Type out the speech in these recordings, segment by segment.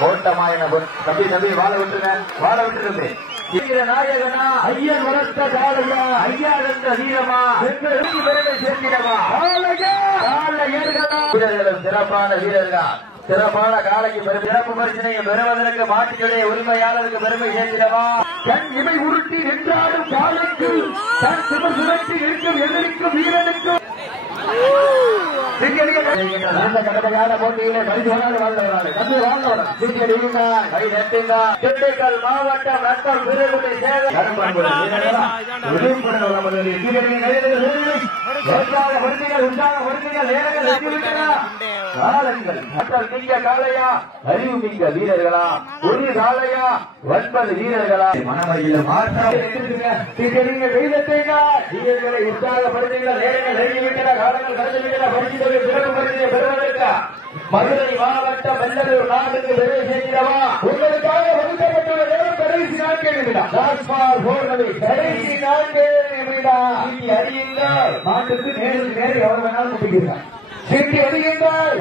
கோட்டமாயன தம்பி தம்பி வாழ விட்டுருங்க, வாழ விட்டுருங்க. நாயகனா ஐயன் வளர்த்த காலையா, ஐயா என்ற வீரமா பெருமை சேர்த்திடவா, வீரர்களும் சிறப்பான வீரர்கள், சிறப்பான காலைக்கு சிறப்பு பரிசனையை பெறுவதற்கு மாட்டினுடைய உரிமையாளருக்கு பெருமை சேர்த்திடவா. கண் இமை உருட்டி நின்றாடும் காலைக்கு தன் சுமர் சுழற்றி இருக்கும் எதிர்க்கும் வீரனுக்கும் போட்டியிலே பரிசு திண்டுக்கல் மாவட்டம் நட்பர் பிரிவுடைய காலையா அறிவு மிக்க வீரர்களா, ஒரு காலையா 9 வீரர்களா, மனமையில் மாற்றம் வீரர்களை உற்சாகப்படுத்துங்கள். நேரங்கள் நெருங்கிவிட்டன, காலங்கள் கடந்துவிட்டன. பரிசுகளை சிறப்பு பரிசை பெறுவதற்கு மதுரை மாவட்டம் வெள்ளலூர் நாடுக்கு விரைவு செய்கிறவா. உங்களுக்காக ஒதுக்கப்பட்டுள்ள நேரம் கடைசி 4 நிமிடம். கடைசி 4 நிமிடம். அறியுங்கள், நாட்டுக்கு நேருக்கு நேரம் எவ்வளவு வேணாலும் கும்பிடுகிறார். சீட்டி அறியுங்கள்,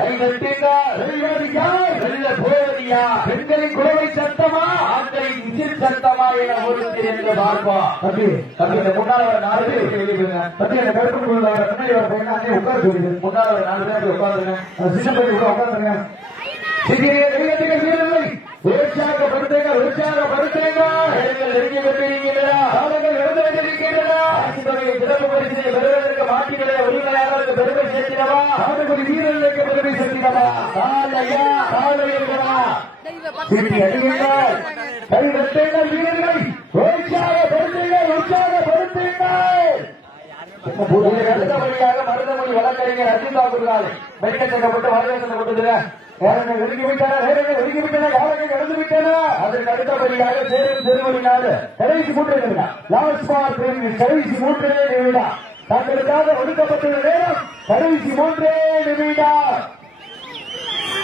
பெண்களின் குழவை சத்தமா, ஆண்களின் விசில் சத்தமா என ஒரு என்று பார்ப்போம். முன்னாள் ஒரு 4 பேர் கருப்பு உட்கார சொல்லி முன்னாள் ஒரு 4 பேர் உட்காருங்க, சின்ன பேர் கூட உட்காந்துருங்க. வீரர்களை உற்சாகப்படுத்துங்க, உற்சாகப்படுத்துங்க. நெருங்கி கொண்டிருக்கின்றன, காலங்கள் நடந்து கொண்டிருக்கின்றன. சிறப்பு பரிசனை பெறுவதற்கு மாட்டினுடைய உரிமையாளருக்கு பெருமை சேர்த்திடவா, ஆடுபடி வீரர்களுக்கு பெருமை சேர்த்திடவா. காலையா காலையர்களா திருப்பி அடியுங்கள், கைவெட்டுங்கள். வீரர்களை உற்சாகப்படுத்துங்கள், உற்சாகப்படுத்துங்கள். அடுத்தபடியாக மருதமொழி வழக்கறிஞர் அஜிதா குருநாதன் மெடிக்கப்பட்டு வரவேற்று கொடுத்துங்க. ஒதுக்கிவிட்டன, காலங்கள் நடந்துவிட்டன. அதற்கு அடுத்தபடியாக சேரும் திருமணி நாடு கடைசி 3 நிமிடம். லாஸ்பார் பிரிவில் கடைசி 3 நிமிடம். தங்களுக்காக ஒதுக்கப்பட்டுள்ள நேரம் கடைசி 3 நிமிடம்.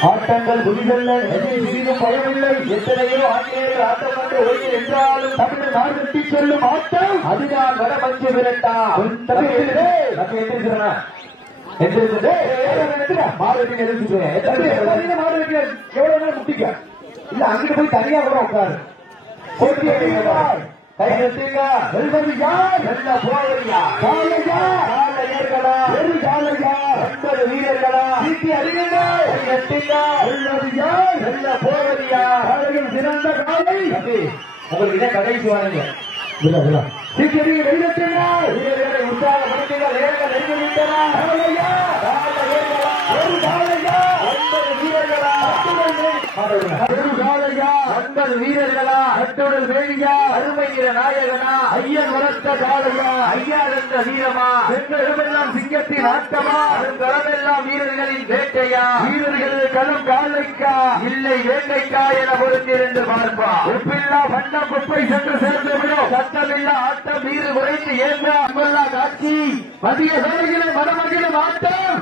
ஆட்டங்கள் புதிதல்ல, சிறிதும் பயமில்லை. எத்தனையோ ஆங்கிலேயர்கள் ஆட்டம் கண்டு ஒழுங்கி என்றாலும் தமிழ் நாடு சொல்லும் ஆட்டம் அதுதான் வர மஞ்சு விரட்டா. இல்ல அங்கிட்டு போய் தனியா கூட உட்காரு. வெல்வது யார்? வெல்ல போவதியா? காலையா காலையர்களா, ஒரு காலையா 9 வீரர்களா? சீட்டி அறியுங்கள், வெல்வது யார்? வெல்ல போவதியா? காலையில் சிறந்த காலை. உங்களுக்கு இதை கடைசி வாங்க. சீட்டி அறிய வெளியிட்டால் வீரர்களை உற்சாகப்படுத்துங்கள். நேரங்கள் நெருங்கிவிட்டன. காலையா காலையர்களா, ஒரு காலையா 9 வீரர்களா? ஒரு காலையா 9 வீரர்களா? கட்டுடல் வேணியா, அருமை நிற நாயகனா, ஐயன் வளர்த்த காலையா, ஐயா என்ற வீரமா, இடமெல்லாம் சிங்கத்தின் ஆட்டமா, களமெல்லாம் வீரர்களின் வேட்டையா, வீரர்கள் களம் காலைக்கா இல்லை வேட்டைக்கா என பொறுத்திருந்து பார்ப்பா. உப்பில்லா வண்ணம் குப்பை சென்று சேர்ந்து விடும், சட்டமில்லா ஆட்டம் வீறு குறைந்து ஏற்ற அம்பல்லா காட்சி, மதிய வேலைகளை மனமகிழும் ஆட்டம்,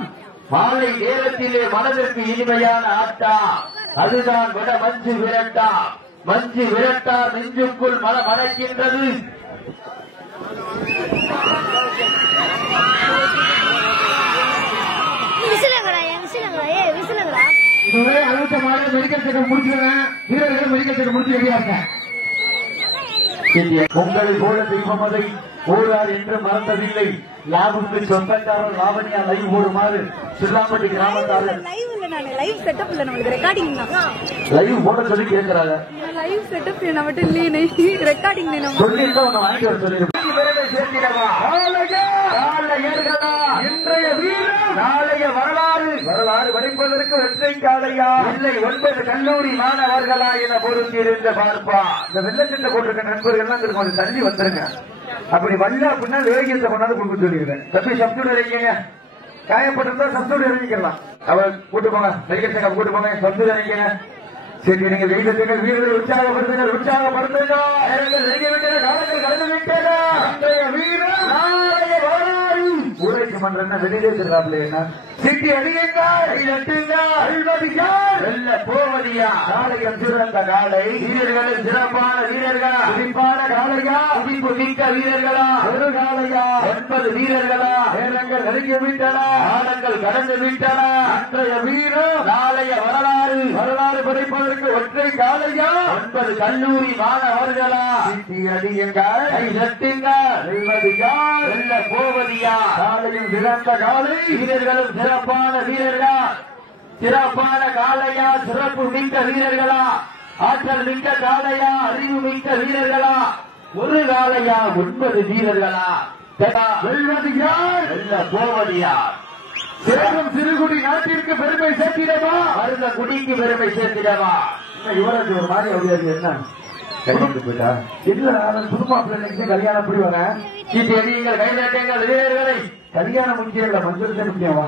மாலை நேரத்திலே மனதிற்கு இனிமையான ஆட்டா, அதுதான் விட மஞ்சு விரட்டா. மஞ்சு விரட்டா நெஞ்சுக்குள் மனம் மணக்கின்றது. இதுவரை அழுத்தமாக மெடிக்கல் செக்கப் முடிச்சிருக்கேன். வீரர்கள் மெடிக்கல் செக்கப் முடிச்சு ரெடியா இருக்கேன். உங்களை போல தெய்வமதை ஓரார் என்று மறந்ததில்லை. லாபுக்கு சொந்தக்காரர் லாவணியா லைவ் போடுமாறு சில்லாம்பட்டி கிராமத்தாரர் லைவ் போட சொல்லி கேட்கிறாங்க. லைவ் செட்டப் நம்மகிட்ட இல்லையே, ரெக்கார்டிங் சொல்லிட்டு வாங்கி வர சொல்லி இன்றைய வீரர் நாளைய வரலாறு வரைப்பதற்கு வெற்றி காலையா இல்லை 9 கல்லூரி மாணவர்களா என பொறுத்திருந்து பார்ப்பா. இந்த வெள்ளச்சட்டை போட்டிருக்க நண்பர்கள் கொஞ்சம் தள்ளி வந்துருங்க. அப்படி வல்ல அப்படின்னா வேகியத்தை கொண்டாந்து கொடுக்க சொல்லிடுறேன். தப்பி சப்தூர் இறங்கிங்க, காயப்பட்டிருந்தா சப்தூர் இறங்கிக்கலாம். அவர் கூட்டு போங்க, மெடிக்கல் செக்கப் கூட்டு போங்க, சப்தூர் இறங்கிங்க. சரி, நீங்கள் வீரர்கள் வீரர்கள் உற்சாகப்படுத்துங்கள், உற்சாகப்படுத்துங்கள். காலங்கள் கடந்து விட்டன. வீரர் நாளைய வரலாறு ஊராட்சி மன்றம் வெளியிலே செல்லாமல் என்ன சிட்டி அடியுங்கள் வெல்ல போவதியா காலையும் சிறந்த காலை வீரர்களும் சிறப்பான வீரர்களா குறிப்பான காலையா துடிப்பு மிக்க வீரர்களா ஒரு காலையா 9 வீரர்களா நேரங்கள் நெருங்கிவிட்டன காலங்கள் கடந்து விட்டன அன்றைய வீரம் நாளைய வரலாறு படைப்பதற்கு ஒற்றை காலையா 9 கல்லூரி மாணவர்களா சிட்டி அடியுங்கள் வெல்ல போவதியா காலையும் சிறந்த காலை வீரர்களும் சிறப்பான வீரர்களா சிறப்பான காலையா சிறப்பு மிக்க வீரர்களா ஆற்றல் மிக்க காலையா அறிவு மிக்க வீரர்களா ஒரு காலையா 9 வீரர்களா வெல்வது யார் வெல்ல போவது யார் சேரும் சிறுகுடி நாட்டிற்கு பெருமை சேர்த்திடவா வருந்த குடிக்கு பெருமை சேர்த்திடவா இவருக்கு ஒரு மாதிரி அப்படியாது என்ன கைது போயிட்டா இல்ல புதுமா பிள்ளைங்க கல்யாணம் எப்படி வர நீங்கள் கைதட்டுங்கள் வீரர்களை கல்யாணம் முக்கியம் மஞ்சள் முக்கியமா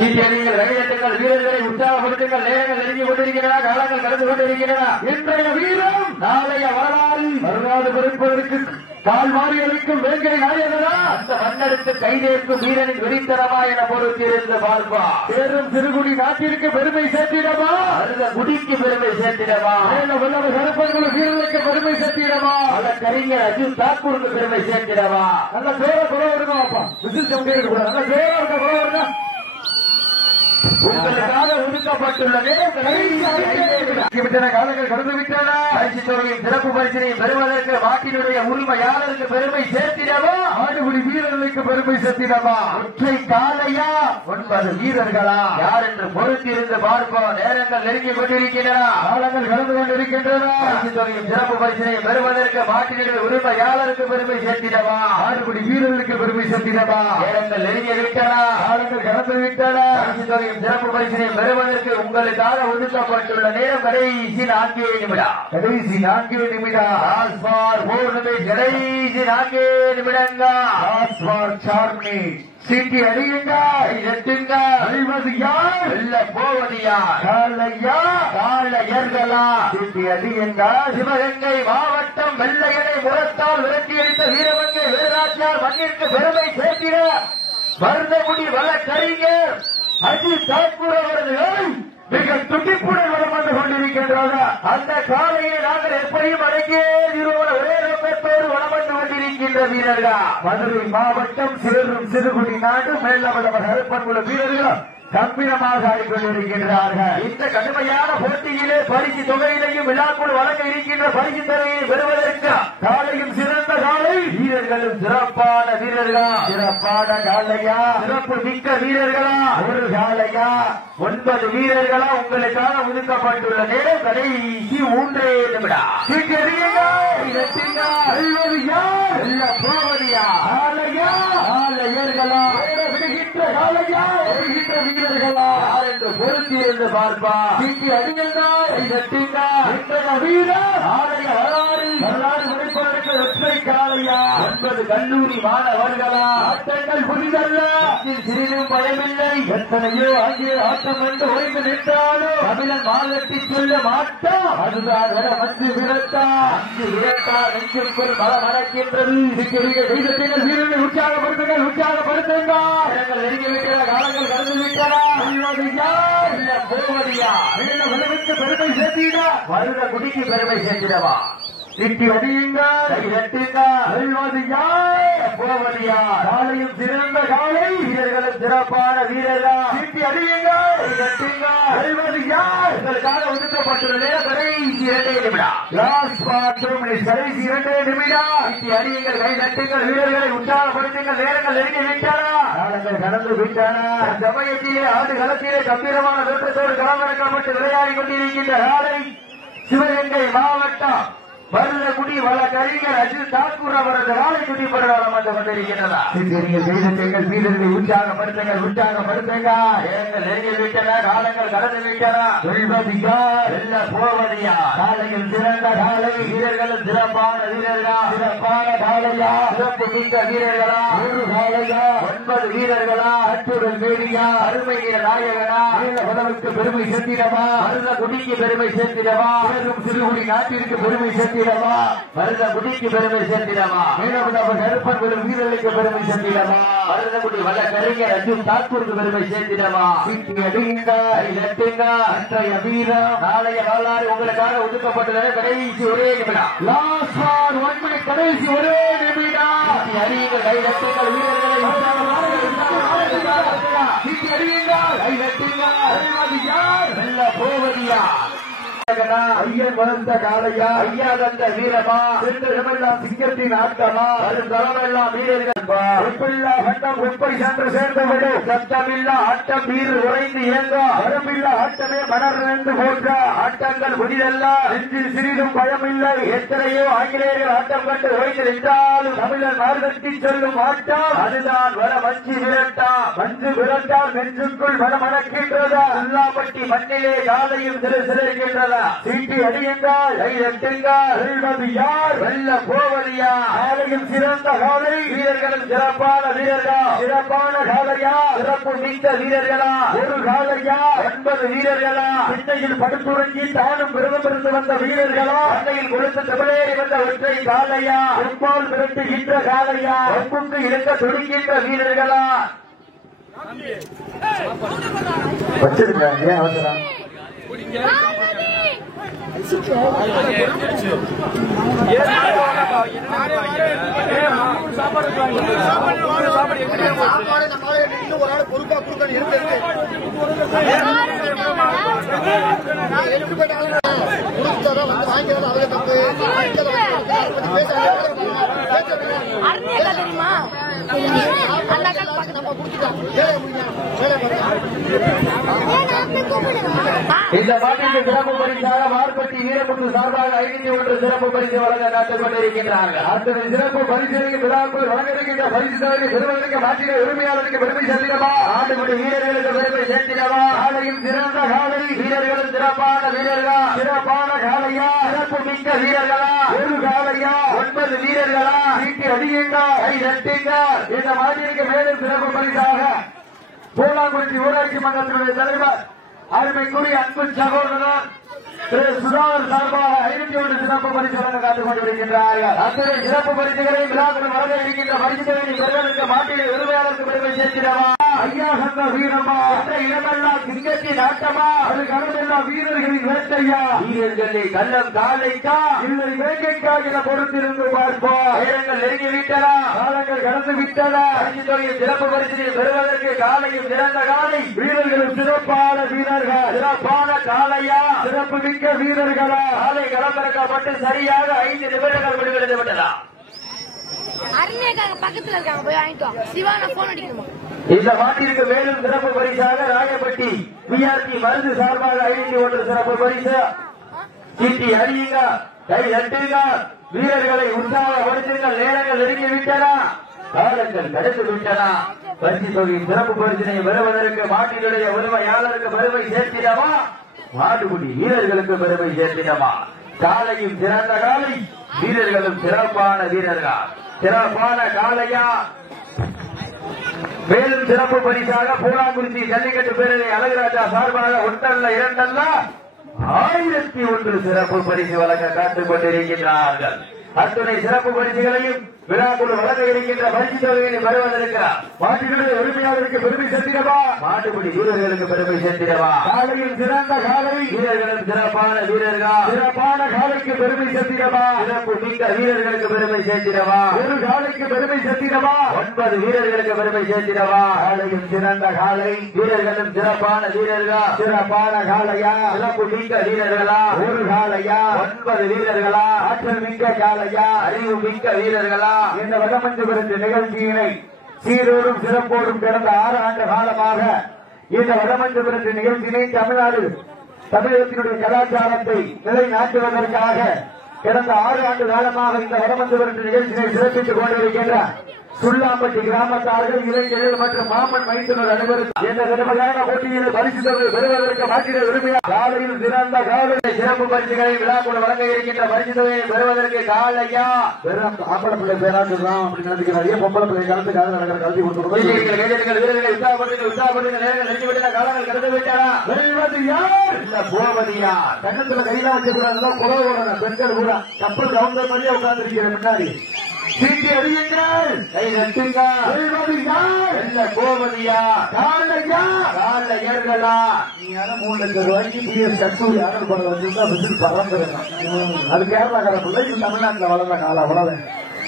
நீங்கள் கைதட்டுங்கள் வீரர்களை உற்சாகப்படுத்துங்கள் நேரங்கள் நெருங்கி கொண்டிருக்கிறதா காலங்கள் கடந்து கொண்டிருக்கிறதா இன்றைய வீரம் நாளைய வரலாறு பிறப்பதற்கு கால் மாறியளிக்கும் வேங்கை நாயகரா அந்த மன்னருக்கு கைதேற்கும் வீரனின் வெறித்தனமா என பொறுத்திருந்து பார்ப்பா சேரும் சிறுகுடி நாட்டிற்கு பெருமை சேர்த்திடவா அந்த குடிக்கு பெருமை சேர்த்திடவா வல்லவர் கருப்பர்களும் வீரர்களுக்கு பெருமை சேர்த்திடவா அந்த கறிஞர் அஜித் தாக்கூருக்கு பெருமை சேர்த்திடவா நல்ல பேர குறை வருமா அப்பா விசில் சவுண்டே கூட நல்ல பேர இருக்க குறை வருங்க உங்களுக்காக ஒதுக்கப்பட்டுள்ளது காலங்கள் கடந்து விட்டன பரிசு தொகையின் சிறப்பு பரிசினை பெறுவதற்கு நாட்டினுடைய உரிமையாளருக்கு பெருமை சேர்த்திடவா ஆடுபுடி வீரர்களுக்கு பெருமை சேர்த்திடவா ஒற்றை காலையா 9 வீரர்களா யார் என்று பொறுத்திருந்து பார்ப்போம் நேரங்கள் நெருங்கி கொண்டிருக்கின்றன காலங்கள் கடந்து கொண்டிருக்கின்றன பரிசு தொகையின் சிறப்பு பரிசினை பெறுவதற்கு நாட்டினுடைய உரிமையாளருக்கு பெருமை சேர்த்திடவா ஆடுபுடி வீரர்களுக்கு பெருமை சேர்த்திடவா நேரங்கள் நெருங்கி விட்டன காலங்கள் கடந்து விட்டன பரிசு தொகையின் சிறப்பு பரிசினை பெறுவதற்கு உங்களுக்காக ஒதுக்கப்பட்டுள்ள நேரம் கடைசி 4 நிமிடம் கடைசி 4 நிமிடங்கள் சிட்டி அடியுங்கள் அழிவது யார் வெல்ல போவது யார் காலையர்களா சிட்டி அடியுங்கள் சிவகங்கை மாவட்டம் வெள்ளையனை முரத்தால் விரட்டியடித்த வீரமங்கை வேலாச்சார் மண்ணிற்கு பெருமை சேர்த்திட மருந்தகுடி வழக்கறிஞர் அஜித் தாக்கூர் அவர்கள் மிக துடிப்புடன் வளம் வந்து கொண்டிருக்கின்றார்கள் அந்த காலையில் நாங்கள் எப்படியும் அடங்கியே ஒரே நோக்கத்தோடு வளம் வந்து கொண்டிருக்கின்ற வீரர்கள் மதுரை மாவட்டம் சேரும் சிறுகுடி நாடு மேலவளவர் ஹெல்பன்குள்ள வீரர்கள் கம்பீரமாக ஆடிக்கொண்டிருக்கின்றார்கள் இந்த கடுமையான போட்டியிலே பரிசு தொகையிலையும் விழாக்குள் வழங்க இருக்கின்ற பரிசு தொகையை பெறுவதற்கு காலையும் சிறந்த காலை வீரர்களும் சிறப்பான வீரர்களா சிறப்பான காலையா சிறப்பு மிக்க வீரர்களா ஒரு காலையா 9 வீரர்களா உங்களுக்காக ஒதுக்கப்பட்டுள்ள நேரம் கடைசி 3 நிமிடம் காலையா காலையர்களா காலையா வீரர்களா என்று பொருத்தியிருந்து பார்ப்பா சீட்டி அடியுங்கள் வீரர் ஆலய வரலாறு முடிப்பதற்கு ஒற்றை காலையா 9 கல்லூரி மாணவர்களா ஆட்டங்கள் புரிதல்ல சிறிதும் பயமில்லை எத்தனையோ அங்கே ஆட்டம் என்று ஓய்ந்து நின்றாலும் தமிழன் மாதத்தை சொல்ல மாட்டோம் அதுதான் வர வந்து விரட்டா அங்கு விரட்டா நெஞ்சுக்குள் மலம் நடக்கின்றது வீரர்கள் உற்சாகப்படுத்துங்கள் நெருங்கிவிட்ட காலங்கள் கடந்து விட்டன பெருமை சேர்த்திட வருட குடிக்கு பெருமை சேர்த்திடவா சிட்டி அடியுங்கள் காலையும் சிறந்த காலை வீரர்களும் சிறப்பான வீரர்களா சிட்டி அடியுங்கள் உங்களுக்காக ஒதுக்கப்பட்டுள்ள கடைசி 2 நிமிடம் கடைசி 2 நிமிடம் சிட்டி அடியுங்கள் கை நட்டுங்கள் வீரர்களை உற்சாகப்படுத்துங்கள் நேரங்கள் நெருங்கி விட்டன காலங்கள் கடந்து விட்டன சமயத்திலே ஆண்டு களத்திலே கம்பீரமான தோற்றத்தோடு களமிறக்கப்பட்டு விளையாடி கொண்டிருக்கின்ற காலை சிவகங்கை மாவட்டம் வருடகுடி வழக்கறிஞர் அஜித் தாக்கூர் அவரது காலை துடிப்படாமல் வந்து கொண்டிருக்கிறதா செய்தங்கள் வீரர்களை உற்சாகப்படுத்துங்க நெருங்கி விட்டன காலங்கள் கடந்து விட்டன வெல்ல போவதியா காலையில் சிறந்த காலை வீரர்களும் சிறப்பான வீரர்களா சிறப்பான காலையா சிறப்பு மிக்க வீரர்களா ஒரு காலையா 9 வீரர்களா அத்துடன் மேடியா அருமை நாயகனா உலகுக்கு பெருமை சேர்த்திடவா அருந்த குடிக்கு பெருமை சேர்த்திடவா சிறுகுடி நாட்டிற்கு பெருமை சேர்த்தி சேர்த்திடவா மருதகுடிக்கு பெருமை சேர்த்திடவா மீனவன் கருப்பன் பெரும் வீரர்களுக்கு பெருமை சேர்த்திடவா மருதகுடி வல்ல கலைஞர் அர்ஜுன் தாக்கூருக்கு பெருமை சேர்த்திடவா அன்றைய வீரம் நாளைய வரலாறு உங்களுக்காக ஒதுக்கப்பட்டுள்ளது. கடைசி ஒரே நிமிடம் லாஸ்ட் ஃபார் 1 மினிட். கடைசி ஒரே நிமிடம் அறியுங்கள் கைதட்டுங்கள் வீரர்களை நல்ல போவதியா ஐயன் வளர்ந்த காலையா ஐயா தந்த வீரமா சென்றமெல்லாம் சிங்கத்தின் ஆட்டமா வருந்தளமெல்லாம் வீரர்கள் உப்பில்லா சட்டம் உப்பை சென்று சேர்ந்தவிடு சத்தமில்லா ஆட்டம் வீரர் உறைந்து இயங்கா வரமில்லா ஆட்டமே மனர்ந்து போன்ற ஆட்டங்கள் புதிதல்ல நெஞ்சில் சிறிதும் பயமில்லை. எத்தனையோ ஆங்கிலேயர்கள் ஆட்டம் கண்டு ஓய்ந்து நின்றாலும் தமிழர் மார்கட்டி சொல்லும் ஆட்டம் அதுதான் வர மஞ்சி விரட்டா மஞ்சு விரட்டால் நெஞ்சுக்குள் மனமணக்கின்றதா உள்ளாப்பட்டி மண்ணிலே காலையும் சிறு சிறுகின்றதா சீட்டி அடியுங்கள் கைதட்டுங்கள் வெல்வது யார் வெல்ல போவதியா காலையும் சிறந்த காலை வீரர்களும் சிறப்பான வீரர்களா சிறப்பான காலையா சிறப்பு மிக்க வீரர்களா ஒரு காலையா 9 வீரர்களா சென்னையில் படுத்துறங்கி தானும் விரதமிருந்து வந்த வீரர்களா அன்னையில் கொடுத்து தமிழேறி வந்த ஒற்றை காலையா பெரும்பால் விரட்டுகின்ற காலையா ஒப்புக்கு இழக்க துடிக்கின்ற வீரர்களா வச்சிருக்காங்க அவசரம் பொறுப்பா இந்த பாட்டிற்கு சிறப்பு பரிசாக மார்பட்டி வீரமுத்து சார்பாக 501 சிறப்பு பரிசு வழங்க காத்துக் கொண்டிருக்கின்றார்கள். அத்தனை சிறப்பு பரிசுகளுக்கு விழாக்குள் வழங்கியிருக்கின்ற பரிசுகளை பெறுவதற்கு மாற்றின உரிமையாளருக்கு பெருமை சேர்த்திடவா ஆண்டுபடி வீரர்களுக்கு பெருமை சேர்த்திடவா காலையும் சிறந்த காலை வீரர்களும் சிறப்பான வீரர்களா சிறப்பான காலையா சிறப்பு மிக்க வீரர்களா ஒரு காலையா 9 வீரர்களா வீட்டு அடியுங்கள் கை தட்டுங்கள். இந்த மாட்டிற்கு மேலும் சிறப்பு பரிசாக பூலாங்குறிச்சி ஊராட்சி மன்றத்தினுடைய தலைவர் அருமைக்குரிய அன்பு சகோதரர் திரு சுதாகர் சார்பாக 501 சிறப்பு பரிசு வழங்க காத்துக் கொண்டிருக்கின்றார்கள். அத்தனை சிறப்பு பரிசுகளை விழாக்கள் வழங்க இருக்கின்ற பரிசுகளை பெறுவதற்கு மாட்டிய உரிமையாளருக்கு பெருமை சேர்த்திடவா ஐயா சந்த வீரமா என்ற இடமெல்லாம் சிங்கத்தின் ஆட்டமா அது கடமெல்லாம் வீரர்களின் வேட்டையா வீரர்களை கள்ளம் காலைக்கா இல்லை வேட்டைக்கா என பொறுத்திருந்து பார்ப்போம். நேரங்கள் நெருங்கி விட்டனா காலங்கள் கடந்து விட்டன. சிறப்பு பரிசினை பெறுவதற்கு காலையும் சிறந்த காலை வீரர்களும் சிறப்பான வீரர்கள் சிறப்பான காலையா சிறப்பு மிக்க வீரர்களா காலை களமிறக்கப்பட்டு சரியாக 5 நிமிடங்கள் முடிவெடுத்து விட்டதா பக்கத்துல இருக்காங்க போய் வாங்கிட்டோம். சிவான போன் அடிக்கணுமா? இந்த மாட்டிற்கு மேலும் சிறப்பு பரிசாக ராயப்பட்டி பிஆர்டி மருந்து சார்பாக 501 சிறப்பு பரிசு சீட்டி அடியுங்க கை தட்டுங்க வீரர்களை உற்சாகப்படுத்துங்கள். நேரங்கள் நெருங்கி விட்டனா காலங்கள் கடந்து விட்டனா பரிசு தொகையின் சிறப்பு பரிசினை பெறுவதற்கு மாட்டினுடைய உரிமையாளருக்கு பெருமை சேர்த்திடவா மாட்டுக்குடி வீரர்களுக்கு பெருமை சேர்த்திடவா காலையும் சிறந்த காலை வீரர்களும் சிறப்பான வீரர்கள் சிறப்பான காலையா மேலும் சிறப்பு பரிசாக பூலாங்குறிச்சி ஜல்லிக்கட்டு பேரவை அழகுராஜா சார்பாக 1 அல்ல 2 அல்ல 1001 சிறப்பு பரிசு வழங்க காத்துக் கொண்டிருக்கின்றார்கள். அத்துணை சிறப்பு பரிசுகளையும் விழாக்குழு வழங்க இருக்கின்ற பரிசு தொகையை பெறுவதற்கு மாட்டினுடைய உரிமையாளருக்கு பெருமை சேர்த்திடவா மாட்டுக்குடி வீரர்களுக்கு பெருமை சேர்த்திடவா காலையில் சிறந்த காலை வீரர்களும் சிறப்பான வீரர்கள் சிறப்பான காலைக்கு பெருமை சேர்த்திடவா சிறப்பு மிக்க வீரர்களுக்கு பெருமை சேர்த்திடவா ஒரு காலைக்கு பெருமை சேர்த்திடவா 9 வீரர்களுக்கு பெருமை சேர்த்திடவா காலையும் சிறந்த காலை வீரர்களும் சிறப்பான வீரர்கள் சிறப்பான காலையா சிறப்பு மிக்க வீரர்களா ஒரு காலையா 9 வீரர்களா ஆற்றல் மிக்க காலையா அறிவு மிக்க வீரர்களா இந்த வடமஞ்சபுரத்து நிகழ்ச்சியினை சீரோடும் சிறப்போடும் கடந்த 6 ஆண்டு காலமாக இந்த வடமஞ்சபுரத்து நிகழ்ச்சியினை தமிழகத்தினுடைய கலாச்சாரத்தை நிலைநாட்டுவதற்காக கடந்த 6 ஆண்டு காலமாக இந்த வடமஞ்சபுரத்து நிகழ்ச்சியை சிறப்பித்துக் கொண்டிருக்கின்ற சுல்லாம்பட்டி கிராமத்தார்கள் இளைஞர்கள் மற்றும் மாமன் மைத்துனர் அனைவரும் இந்த திறமையான போட்டியில் பரிசு பெறுவதற்கு மாற்றிட உரிமையா காலையில் சிறந்த காலை சிறப்பு பரிசுகளை விழாக்குழு வழங்க இருக்கின்ற பரிசு தொகையை பெறுவதற்கு காலையா வெறும் ஆம்பளை பிள்ளை பேராண்டுலாம் அப்படின்னு நினைக்கிறாங்க. பொம்பளை பிள்ளை காலத்துக்காக நடக்கிற கல்வி கொடுத்து வீரர்களை உற்சாகப்படுத்த நேரங்கள் நெருங்கிவிட்டன காலங்கள் கடந்து விட்டன வெல்வது யார் இல்ல கோபதியா கண்ணத்துல கையில வச்சுக்கூடாது குறவோட பெண்கள் கூட கப்பல் கவுண்டர் மாதிரியே உட்கார்ந்து இருக்கிற முன்னாடி சீட்டி அடியுங்கள் கை நட்டுங்க இல்ல கோபதியா காலையா கால ஏர்களா நீ 3 லட்சம் ரூபாய்க்கு பிஎஸ் கஸ்தூரி ஆர்டர் பண்ண வச்சிருந்தா பிசினஸ் பறந்துருக்கணும் அது கேரளாக்கார பிள்ளைக்கு தமிழ்நாட்டில் வளர்ந்த காலம் அவ்வளவுதான்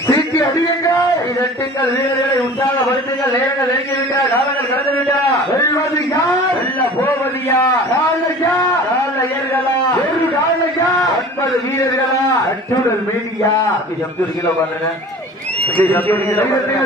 சீட்டி அடியுங்கள் நட்டுங்கள் வீரர்களை உற்சாகப்படுத்துங்கள் நேரங்கள் நெருங்கிவிட்டன காலங்கள் கடந்துவிட்டன வெல்வது யார் வெல்ல போவதியா காலையா கால ஏர்களா ஒரு காலையா 9 வீரர்களா அச்சுடல் மீடியா அப்படி கிலோ பாருங்க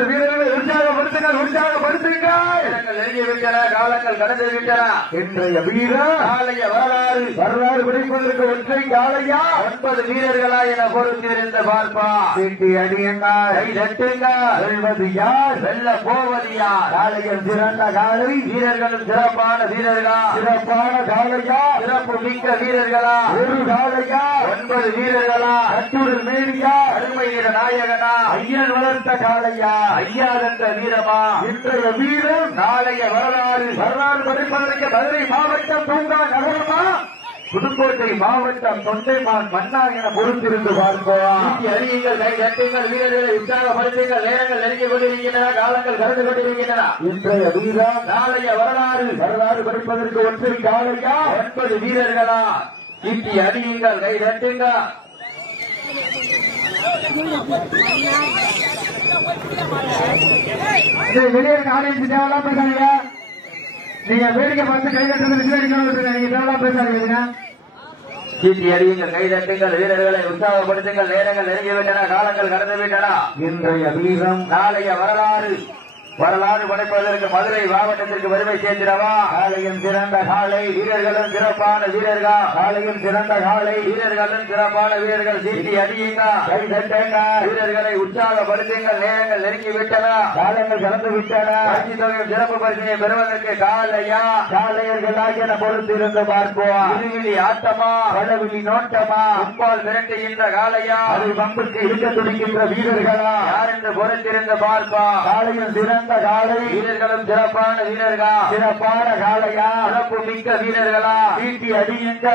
வீரர்களை உற்சாகப்படுத்துங்கள் நெருங்கிவிட்டன காலங்கள் கடந்து விட்டன இன்றைய வீரர் காலைய வரலாறு பிடிப்பதற்கு ஒற்றை காலையா 9 வீரர்களா என பொறுத்திருந்த பார்ப்பா சீட்டி அடியுங்கள் கை தட்டுங்கள் வெல்வது யார் வெல்ல போவது யார் காலையில் சிறந்த காலை வீரர்களும் சிறப்பான வீரர்களா சிறப்பான காலையா சிறப்பு மிக்க வீரர்களா ஒரு காலையா 9 வீரர்களா அச்சுடல் மேடியா அருமை வீர நாயகனா ஐயன் வளர்த்த காலையா ஐயா தந்த வீரமா இன்றைய வீரர் நாளைய வரலாறு படிப்பதற்கு மதுரை மாவட்டம் பூங்கா நகரமா புதுக்கோட்டை மாவட்டம் தொண்டைமான் மன்னா என பொறுத்திருந்து பார்ப்போம் அறியுங்கள் கை தட்டுங்கள் வீரர்களை உற்சாகப்படுத்துங்கள் நேரங்கள் நெருங்கிக் கொண்டிருக்கின்றன காலங்கள் கடந்து கொண்டிருக்கின்றன இன்றைய வீரர் நாளைய வரலாறு படிப்பதற்கு ஒற்றை காலையா 9 வீரர்களா இட்டி அறியுங்கள் கை தட்டுங்கள் வெளியே ஆடியன்ஸ் தேவையெல்லாம் பேசாதீங்க நீங்க வேடிக்கை பார்த்து கை தட்டுறது நீங்க தேவையெல்லாம் பேசாதீங்க சீட்டி அடியுங்கள் கை தட்டுங்கள் வீரர்களை உற்சாகப்படுத்துங்கள் நேரங்கள் நெருங்கிவிட்டன காலங்கள் கடந்து விட்டன இன்றைய வீரம் நாளைய வரலாறு படைப்பதற்கு மதுரை மாவட்டத்திற்கு வருகை சேர்ந்திடவா காலையும் சிறந்த காலை வீரர்களும் சிறப்பான வீரர்கள் காலையும் சிறந்த காலை வீரர்களும் சிறப்பான வீரர்கள் சீட்டி அடியுங்க கை தட்டுங்க வீரர்களை உற்சாகப்படுத்துங்கள் நேரங்கள் நெருங்கிவிட்டன காலங்கள் கடந்து விட்டன தொகையும் சிறப்பு பரிசனை பெறுவதற்கு காலையர்களாக என பொறுத்திருந்து பார்ப்போம் இருவிழி ஆட்டமா பலவிழி நோட்டமா உப்பால் மிரட்டுகின்ற காலையா அது பம்புக்கு இருக்க துடிக்கின்ற வீரர்களா யார் என்று பொறுத்திருந்து பார்ப்போம் காலையும் சிறந்த காலை வீரர்களும் சிறப்பான வீரர்கள் சிறப்பான காலையா சிறப்பு மிக்க வீரர்களா சீட்டி அடியுங்க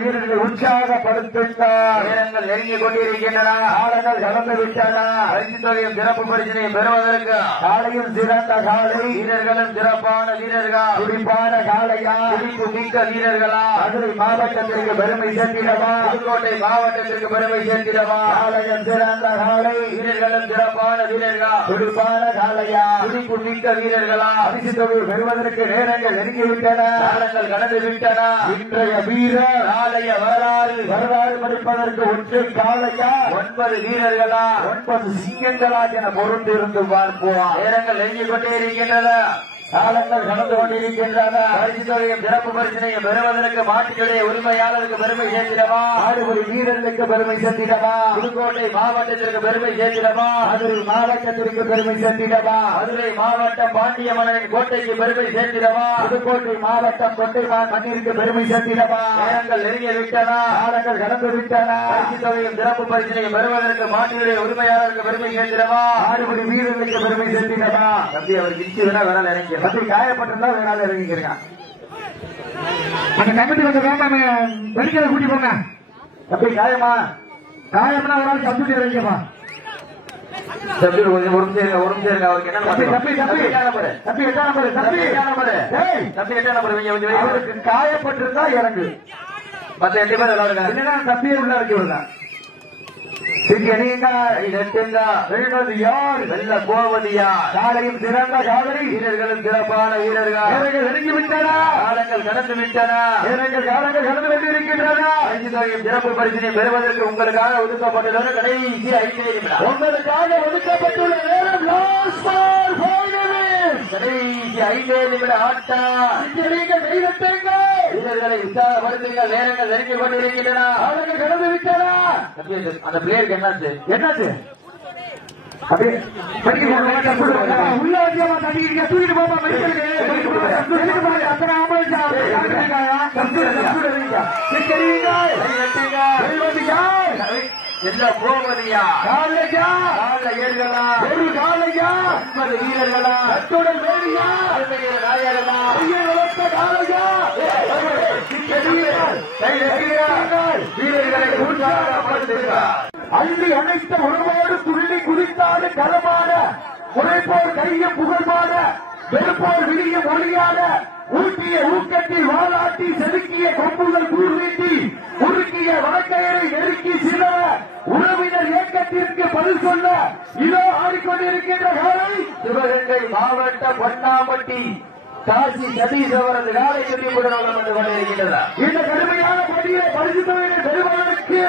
வீரர்களை உற்சாகப்படுத்துங்க நேரங்கள் நெருங்கிக் கொண்டிருக்கின்றன காலங்கள் கடந்து விட்டன பரிசு தொகையும் சிறப்பு பரிசினை பெறுவதற்கு காலையும் சிறந்த காலை வீரர்களும் சிறப்பான வீரர்கள் துடிப்பான காலையா துடிப்பு மிக்க வீரர்களா மதுரை மாவட்டத்திற்கு பெருமை சேர்த்திடவா புதுக்கோட்டை மாவட்டத்திற்கு பெருமை சேர்த்திடவா காலையும் சிறந்த காலை வீரர்களும் சிறப்பான வீரர்கள் காலையா துடிப்பு மிக்க வீரர்களா பரிசு தொகை பெறுவதற்கு நேரங்கள் நெருங்கிவிட்டன காலங்கள் கடந்து விட்டன இன்றைய வீரர் நாளைய வரலாறு படிப்பதற்கு ஒற்றை காலையா 9 வீரர்களா 9 சிங்கங்களா என பொருந்திருந்து பார்ப்போம் நேரங்கள் நெருங்கிக் கொண்டே இருக்கின்றன காலங்கள் கடந்து கொண்டிருக்கின்றன பரிசு தொகையும் சிறப்பு பரிசனையும் பெறுவதற்கு மாட்டினுடைய உரிமையாளருக்கு பெருமை சேர்த்திடவா ஆடுபடி வீரர்களுக்கு பெருமை சேர்த்திடவா புதுக்கோட்டை மாவட்டத்திற்கு பெருமை சேர்த்திடவா மதுரை மாவட்டத்திற்கு பெருமை சேர்த்திடவா மதுரை மாவட்டம் பாண்டியமலையின் கோட்டைக்கு பெருமை சேர்த்திடவா புதுக்கோட்டை மாவட்டம் கொட்டைமான் மண்ணிற்கு பெருமை சேர்த்திடவா நேரங்கள் நெருங்கி விட்டன காலங்கள் கடந்து விட்டன பரிசு தொகையும் சிறப்பு பரிசனையும் பெறுவதற்கு மாட்டினுடைய உரிமையாளருக்கு பெருமை சேர்த்திடவா ஆடுபடி வீரர்களுக்கு பெருமை சேர்த்திடவா அப்படி அவர் இச்சுனா வேற நினைக்கிறேன் காயப்பட்டிருந்தா வேணாலும் இறங்கிக்கிறீங்க அந்த கமிட்டி வந்து வேண்டாம் மெடிக்கலை கூட்டி போங்க தப்பி காயமா காயம்னா ஒரு நாள் கம்ப்யூட்டர் இறங்கிப்பா அவருக்கு காயப்பட்டிருந்தா இறங்கு மற்ற 8 பேர் விளையாடுங்க தம்பியை உள்ள இறக்கி விடுங்க வெல்வது யார் வெல்ல போவது யார் காலையும் சிறந்த காலை வீரர்களும் சிறப்பான வீரர்கள் நெருங்கிவிட்டன காலங்கள் கடந்து விட்டன காலங்கள் கடந்து கொண்டிருக்கின்றன சிறப்பு பரிசினை பெறுவதற்கு உங்களுக்காக ஒதுக்கப்பட்டுள்ள கடைசி 5 நிமிடம் உங்களுக்காக ஒதுக்கப்பட்டுள்ள நேரம் கடைசி 5 நிமிட ஆட்டம் வீரர்களை உற்சாகப்படுத்துங்கள் நேரங்கள் நெருங்கிக் கொண்டிருக்கின்றன காலங்கள் கடந்து விட்டன அந்த பிளேயருக்கு என்னாச்சு அப்படியே உள்ள வச்சியமா தட்டிக்கிட்டு தூக்கிட்டு போப்பா எல்லாம் போவதையா காலையா கால ஏர்களா ஒரு காலையா 9 வீரர்களா அத்துடன் வேறியா நாயகனா ஐயா வளர்த்த காலையா வீரர்களை உற்சாகப்படுத்துகிறார். அள்ளி அணைத்த உணவோடு துள்ளி குதித்தாடு களமான உழைப்போர் கையும் புகழ்மான வெறுப்போர் விழிய மொழியான ஊட்டிய ஊக்கத்தில் வாளாட்டி செதுக்கிய கொம்புகள் கூர்வீட்டி உருக்கிய வழக்கையரை நெருக்கி சிலவ உறவினர் இயக்கத்திற்கு பதில் சொல்ல இதோ ஆடிக்கொண்டிருக்கின்ற காலை சிவகங்கை மாவட்ட பொன்னாம்பட்டி காசி சதீஷ் அவரது காலை கட்டிவிடலாம் என்று கொண்டிருக்கின்றனர். இந்த கடுமையான போட்டியை பரிசு தொகையை பெறுவதற்கு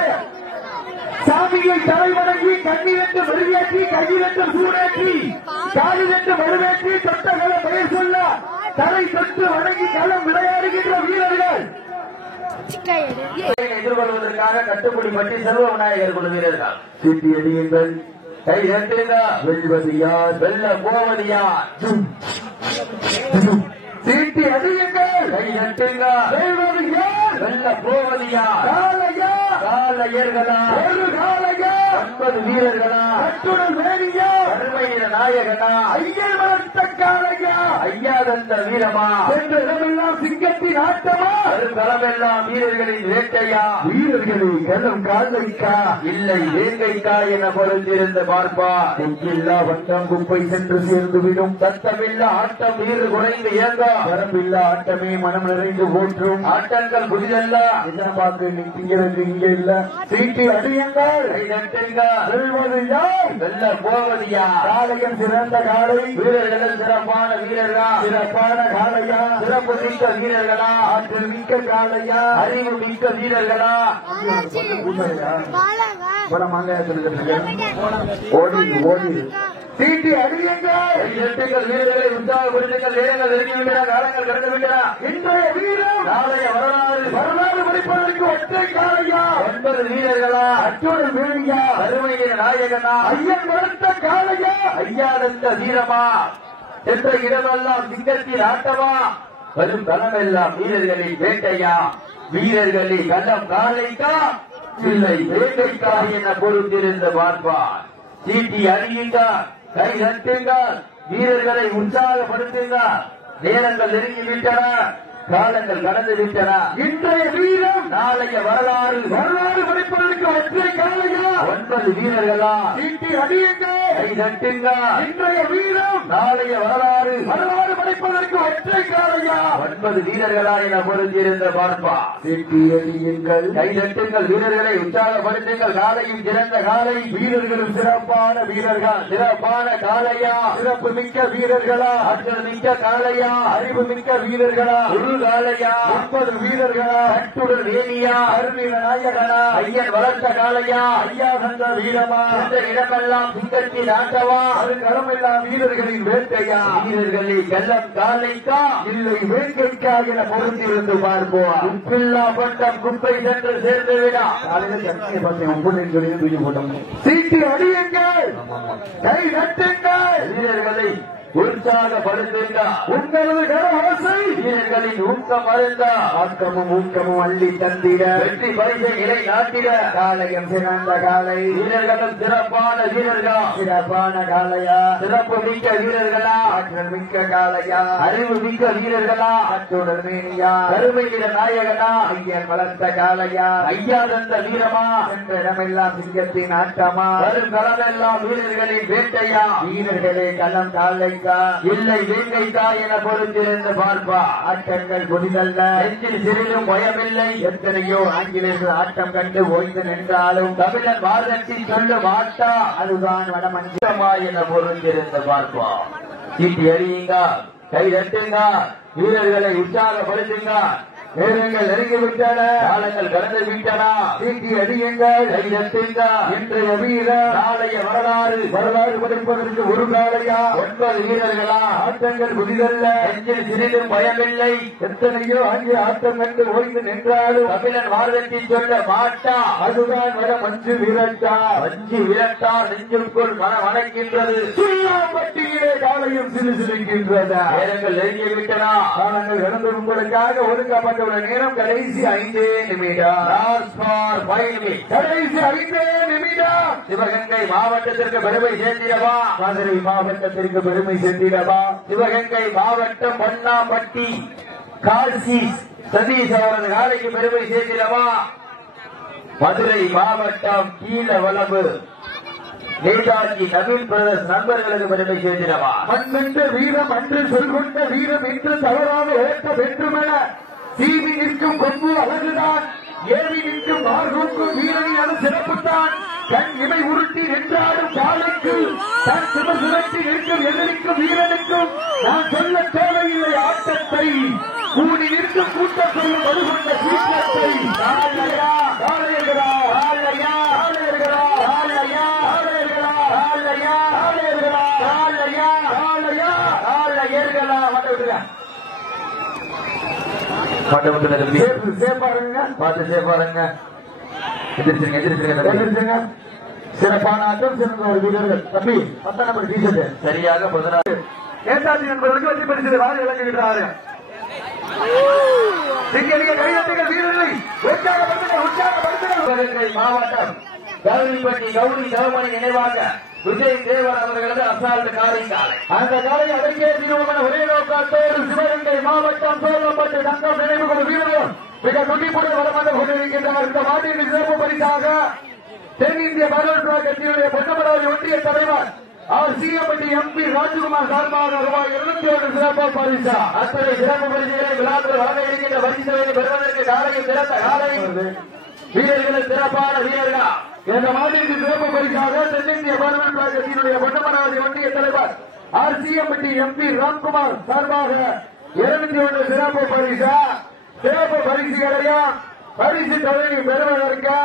சாமியை தலைவணங்கி கண்ணீரத்து வெளியேற்றி கையிலென்று சூடேற்றி காலிலென்று வலுவேற்றி தொட்டகளை பெயர் சொல்ல தலை தொட்டு வணங்கி களம் விளையாடுகின்ற வீரர்கள் எதிர்கொள்வதற்காக கட்டுப்படி பற்றி செல்வ விநாயகர் குழு வீரர்கள் சீட்டி அடியுங்கள். கை எட்டுங்க. வெல்வது யார்? வெல்ல போவது யார்? சீட்டி அடியுங்கள். கை எட்டுங்க. வெல்வது யார்? வெல்ல போவது யார்? காலையா காலையர்களா? ஒரு காலையா? 9 வீரர்களா? கட்டுடல் வேணியா? அருமையின நாயகனா? ஐயர் வளர்த்த காலையா? ஐயாதந்த வீரமா? சென்ற இடமெல்லாம் சிங்கத்தின் ஆட்டமா? களமெல்லாம் வீரர்களின் வேட்டையா? வீரர்களின் களம் காலைக்கா இல்லை வேங்கைக்கா என பொருந்திருந்த பார்ப்பா. நெஞ்சில்லா வட்டம் குப்பை சென்று சேர்ந்துவிடும். சத்தமில்லா ஆட்டம் வீறு குறைந்து இயங்க வரம்பில்லா ஆட்டமே மனம் நிறைந்து போற்றும். ஆட்டங்கள் புதிதல்ல எதிர்பார்க்க நிற்கிறது இங்கே இல்ல. சீட்டி அடியுங்கள். வெல்வது யார்? வெல்ல போவது யார்? காளையம் சிறந்த காளை. வீரர்கள் சிறப்பான வீரர்களா? சிறப்பான காளையா? சிறப்பு மிக்க வீரர்களா? ஆற்றல் மிக்க காளையா? அறிவு மிக்க வீரர்களா? ஓடி சீட்டி அடியுங்கள். எட்டுங்கள் வீரர்களை உற்சாகப்படுத்துங்கள். நேரங்கள் நெருங்கிவிட்டன. காலங்கள் கடந்துவிட்டன. இன்றைய வீரம் நாளைய வரலாறு வரலாறு படிப்பதற்கு ஒற்றை காலையா? 9 வீரர்களா? அச்சோடு வேணியா? அருமையின் நாயகனா? ஐயன் வளர்த்த காலையா? ஐயாதந்த வீரமா? என்ற இடமெல்லாம் சிங்கத்தின் ஆட்டமா? வரும் களமெல்லாம் வீரர்களின் வேட்டையா? வீரர்களின் களம் காலைக்கா இல்லை வேட்டைக்கா என பொறுத்திருந்த பார்ப்பார். சீட்டி அடியுங்க. கை தட்டுங்க. வீரர்களை உற்சாகப்படுத்துங்க. நேரங்கள் நெருங்கிவிட்டன. காலங்கள் கடந்து விட்டன. இன்றைய வீரம் நாளைய வரலாறு வரலாறு படிப்பதற்கு ஒற்றை காலையா? 9 வீரர்களா? சீட்டி அடியுங்க. கை தட்டுங்க. இன்றைய வீரம் நாளைய வரலாறு வரலாறு படிப்பதற்கு ஒற்றை காலையா? 9 வீரர்களா என பொருந்திருந்த பார்ப்பா. சீட்டி அடியுங்கள். கை தட்டுங்கள். வீரர்களை உற்சாகப்படுத்துங்கள். காலையும் சிறந்த காலை. வீரர்களும் சிறப்பான வீரர்கள். சிறப்பான காலையா? சிறப்பு மிக்க வீரர்களா? ஆற்றல் மிக்க காலையா? அறிவு மிக்க வீரர்களா? காலையா? 30 வீரர்களா? கட்டுடல் வேணியா? அருமையின நாயகனா? ஐயன் வளர்த்த காலையா? ஐயா சந்த வீரமா? இந்த இடமெல்லாம் சிங்கத்தின் ஆட்டவா? அது களமெல்லாம் வீரர்களின் வேட்டையா? வீரர்களின் வெள்ளம் காலைக்கா இல்லை வேட்கைக்கா என பொருந்திருந்து பார்ப்போம். உப்பில்லா பட்டம் குப்பை சென்று சேர்ந்து விடா. சீட்டி அடியுங்கள். கை நட்டுங்கள். வீரர்களை உற்சாகப்படுத்துங்க. உங்களது கரவாசை வீரர்களின் ஊக்கம் அருந்த ஆக்கமும் ஊக்கமும் அள்ளி தந்திட வெற்றி பரிசை நிலை நாட்டிட காலையம் சிறந்த காலை. வீரர்களும் சிறப்பான வீரர்களா? சிறப்பான காலையா? சிறப்பு மிக்க வீரர்களா? ஆற்றல் மிக்க காலையா? அறிவு மிக்க வீரர்களா? அச்சுடல் மேனியா? கருமை நிற நாயகனா? ஐயன் வளர்த்த காலையா? ஐயாதந்த வீரமா? என்ற இடமெல்லாம் சிங்கத்தின் ஆட்டமா? வரும் களமெல்லாம் வீரர்களின் வேட்டையா? வீரர்களே களம் காலை இல்லை வேங்கைக்கா என பொறுத்திருந்து பார்ப்பா. ஆட்டங்கள் புதிதல்ல. நெஞ்சில் சிறிதும் பயமில்லை. எத்தனையோ ஆங்கிலேயர்கள் ஆட்டம் கண்டு ஓய்ந்து நின்றாலும் தமிழன் வாதத்தில் சொல்லும் ஆட்டா அதுதான் வடமஞ்சமா என பொறுத்திருந்து பார்ப்பா. சீட்டி அடியுங்க. கை தட்டுங்க. வீரர்களை உற்சாகப்படுத்துங்க. நேரங்கள் நெருங்கிவிட்டன. காலங்கள் கடந்து விட்டன. சீட்டி அடியுங்கள். கை தட்டுங்க. இன்றைய வீரர் நாளைய வரலாறு வரலாறு படிப்பதற்கு ஒரு காலையா? 9 வீரர்களா? ஆட்டங்கள் புதிதல்ல. நெஞ்சில் சிறிதும் பயமில்லை. எத்தனையோ அங்கே ஆட்டம் கண்டு ஓய்ந்து நின்றாலும் தமிழன் வாரத்தில் சொல்ல மாட்டா அதுதான் வர மஞ்சு விரட்டா. மஞ்சு விரட்டா நெஞ்சுக்குள் மனம் அணைக்கின்றது. சுண்ணாம்பட்டியிலே காலையும் சிறு சிரிக்கின்றது. நேரங்கள் நெருங்கிவிட்டன. காலங்கள் கடந்து உங்களுக்காக ஒதுக்கப்பட்ட நேரம் கடைசி 5 நிமிடம். கடைசி 5 நிமிடம். சிவகங்கை மாவட்டத்திற்கு பெருமை சேர்த்திடவா? மதுரை மாவட்டத்திற்கு பெருமை சேர்த்திடவா? சிவகங்கை மாவட்டம் பொன்னாம்பட்டி காசி சதீஷ் அவரது காலைக்கு பெருமை சேர்க்கிறவா மதுரை மாவட்டம் கீழவளவு நேதாஜி நவீன் பிரதர்ஸ் நண்பர்களுக்கு பெருமை சேர்க்கிறவா மண்ணென்ற வீரம் அன்று சொல்கொண்ட வீரம் என்று தவறாக ஓட்ட வெற்றுமென சீவி நிற்கும் கொம்பு அழகுதான் ஏறி நிற்கும் மார்புக்கும் வீரனியான சிறப்புத்தான் கண் இமை உருட்டி நின்றாடும் காலைக்கு தன் சும சுரட்டி நிற்கும் எதிரிக்கும் வீரனுக்கும் நான் சொல்ல தேவையில்லை ஆட்டத்தை கூடி நிற்கும் கூட்டம் சொல்லும் வலுகொண்ட சீற்றத்தை காலையா காலையர்களா காலையா காலையர்களா காலையா காலையர்களா காலையா காலையர்களா காலையா காலையா காலையர்களா சிறப்பான ஆட்டம் சிறந்த ஒரு வீரர்கள் தம்பி 10 நம்பர் டீஷர்ட் சரியாக 16 நேதாஜி என்பதற்கு வெற்றி பெற்று வாழ இழக்குகிறார்கள். கையெழுத்துகள் வீரர்களை உற்சாகப்படுத்துங்கள். மாவட்டம் கௌரிப்பட்டி கௌரி கவமணி நினைவாக விஜய் தேவர் அவர்களது அசால்ட் காலை அந்த காலை அதற்கே தீர்வுமான ஒரே நோக்கத்தோடு சிவகங்கை மாவட்டம் சோழப்பட்டு தங்கம் நினைவு கொண்ட வீரர்கள் மிக துடிப்புடன் வளம் கொண்டிருக்கின்றனர். இந்த மாட்டின் சிறப்பு பரிசாக தென்னிந்திய பாரத கட்சியுடைய பொன்னமராவதி ஒன்றிய தலைவர் சிஎம்பட்டி எம்பி ராஜ்குமார் சார்பாக ரூபாய் 201 சிறப்பு பரிசா. அத்தனை சிறப்பு பரிசுகளை விழாக்கள் வழங்க இருக்கின்ற பரிசுகளை பெறுவதற்கு காலையில் சிறந்த காலை வீரர்கள் சிறப்பான வீரர்களா இந்த மாநிலத்தின் சிறப்பு பரிசாக தென்னிந்திய பாரத கட்சியினுடைய பொன்னமராவதி ஒன்றிய தலைவர் சிஎம்பட்டி எம்பி ராம்குமார் சார்பாக 201 சிறப்பு பரிசா. சிறப்பு பரிசுகளையும் பரிசு தொகையை பெறுவதற்கு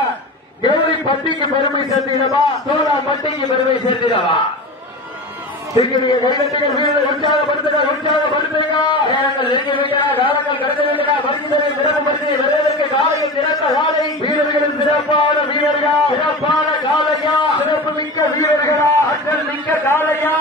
கௌரி பட்டிக்கு பெருமை சேர்த்திடவா சோழா பட்டிக்கு பெருமை சேர்த்திடவா கைதட்டுகள் வீரர்கள் உற்சாகப்படுத்துங்க காலங்கள் கடந்துவிட்டன பரிசுகளை சிறப்பு பரிசை பெறுவதற்கு காலையில் சிறந்த காலை வீரர்களின் சிறப்பான வீரர்களா சிறப்பான காலையா சிறப்பு மிக்க வீரர்களா ஆற்றல் மிக்க காலையா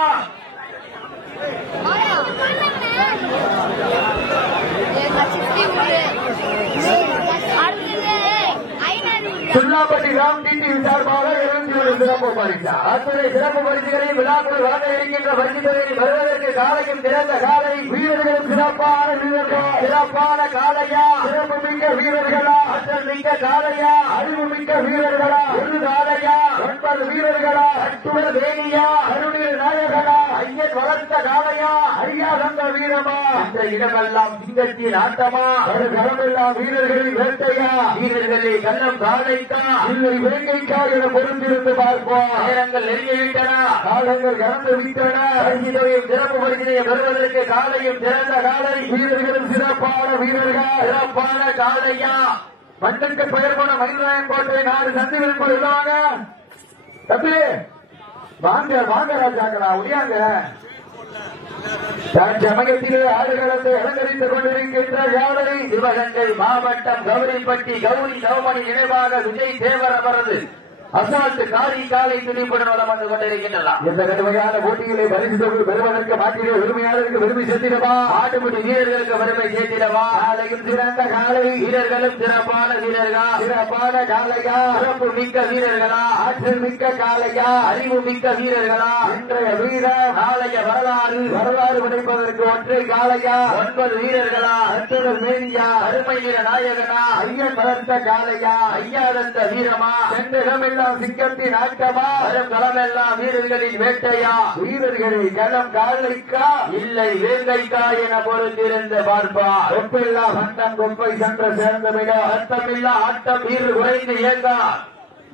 சுல்லாப்பட்டி ராம் டிடி சார்பாக 201 சிறப்பு பரிசா. அத்தனை சிறப்பு பரிசுகளை விழாக்கள் வழங்க இருக்கின்ற பரிசுகளை வருவதற்கு காலையும் சிறந்த காலை வீரர்களும் சிறப்பான வீரர்கள் சிறப்பான காலையா சிறப்பு மிக்க வீரர்களா ஆற்றல் மிக்க காலையா அறிவு மிக்க வீரர்களா ஒரு காலையா 9 வீரர்களா அட்டுவர் வேணியா கருணீர் நாயகனா ஐயன் வளர்த்த காலையா ஐயா தந்த வீரமா இந்த இடமெல்லாம் சிங்கத்தின் ஆட்டமா ஒரு களமெல்லாம் வீரர்களின் வேட்டையா வீரர்களே கண்ணம் காலைக்கா இல்லை வேங்கைக்கா என பொருந்திருந்து பார்ப்போம். நேரங்கள் நெருங்கிவிட்டன காலங்கள் கடந்து விட்டன. பரிசுகளையும் சிறப்பு பரிசினையும் பெறுவதற்கு காலையும் சிறந்த காலை வீரர்களும் சிறப்பான வீரர்கள் சிறப்பான காலையா மண்ணுக்கு பெயர் போன மயிலாயன் கோட்டை 4 சந்திகள் கொள்ளாங்க. தம்பி வாங்க வாங்க ராஜாங்களா உடையாங்க. சமயத்திலே ஆடுகளத்தை அலங்கரித்துக் கொண்டிருக்கின்ற யாழை சிவகங்கை மாவட்டம் கௌரிப்பட்டி கௌரி நவமணி நினைவாக விஜய் தேவர் அவரது அசால்ட் காலை துணிப்புடன் வளம் வந்து கொண்டிருக்கின்றன. இந்த கடுமையான போட்டிகளை பரிசு பெறுவதற்கு மாட்டிலே உரிமையாளருக்கு பெருமை சேர்த்திடவா ஆட்டுக்குடி வீரர்களுக்கு பெருமை சேர்த்திடவா காலையும் சிறந்த காலை வீரர்களும் சிறப்பான வீரர்களா சிறப்பான காலையா சிறப்பு மிக்க வீரர்களா ஆற்றல் மிக்க காலையா அறிவு மிக்க வீரர்களா இன்றைய வீரர் நாளைய வரலாறு படைப்பதற்கு ஒற்றை காலையா 9 வீரர்களா அத்துடன் மேனியா அருமை வீர நாயகனா ஐயன் வளர்த்த காலையா ஐயாதந்த வீரமா சென்றகமெல்லாம் சிங்கத்தின் ஆட்டமா வரும் களமெல்லாம் வீரர்களின் வேட்டையா வீரர்களை களம் காலைக்கா இல்லை வேங்கைக்கா என பொறுத்திருந்து பார்ப்பார். கொப்பைல்லா சண்டம் கொப்பை சென்ற சேர்ந்தமிட அர்த்தமில்லா ஆட்டம் வீறு குறைந்து இயங்கா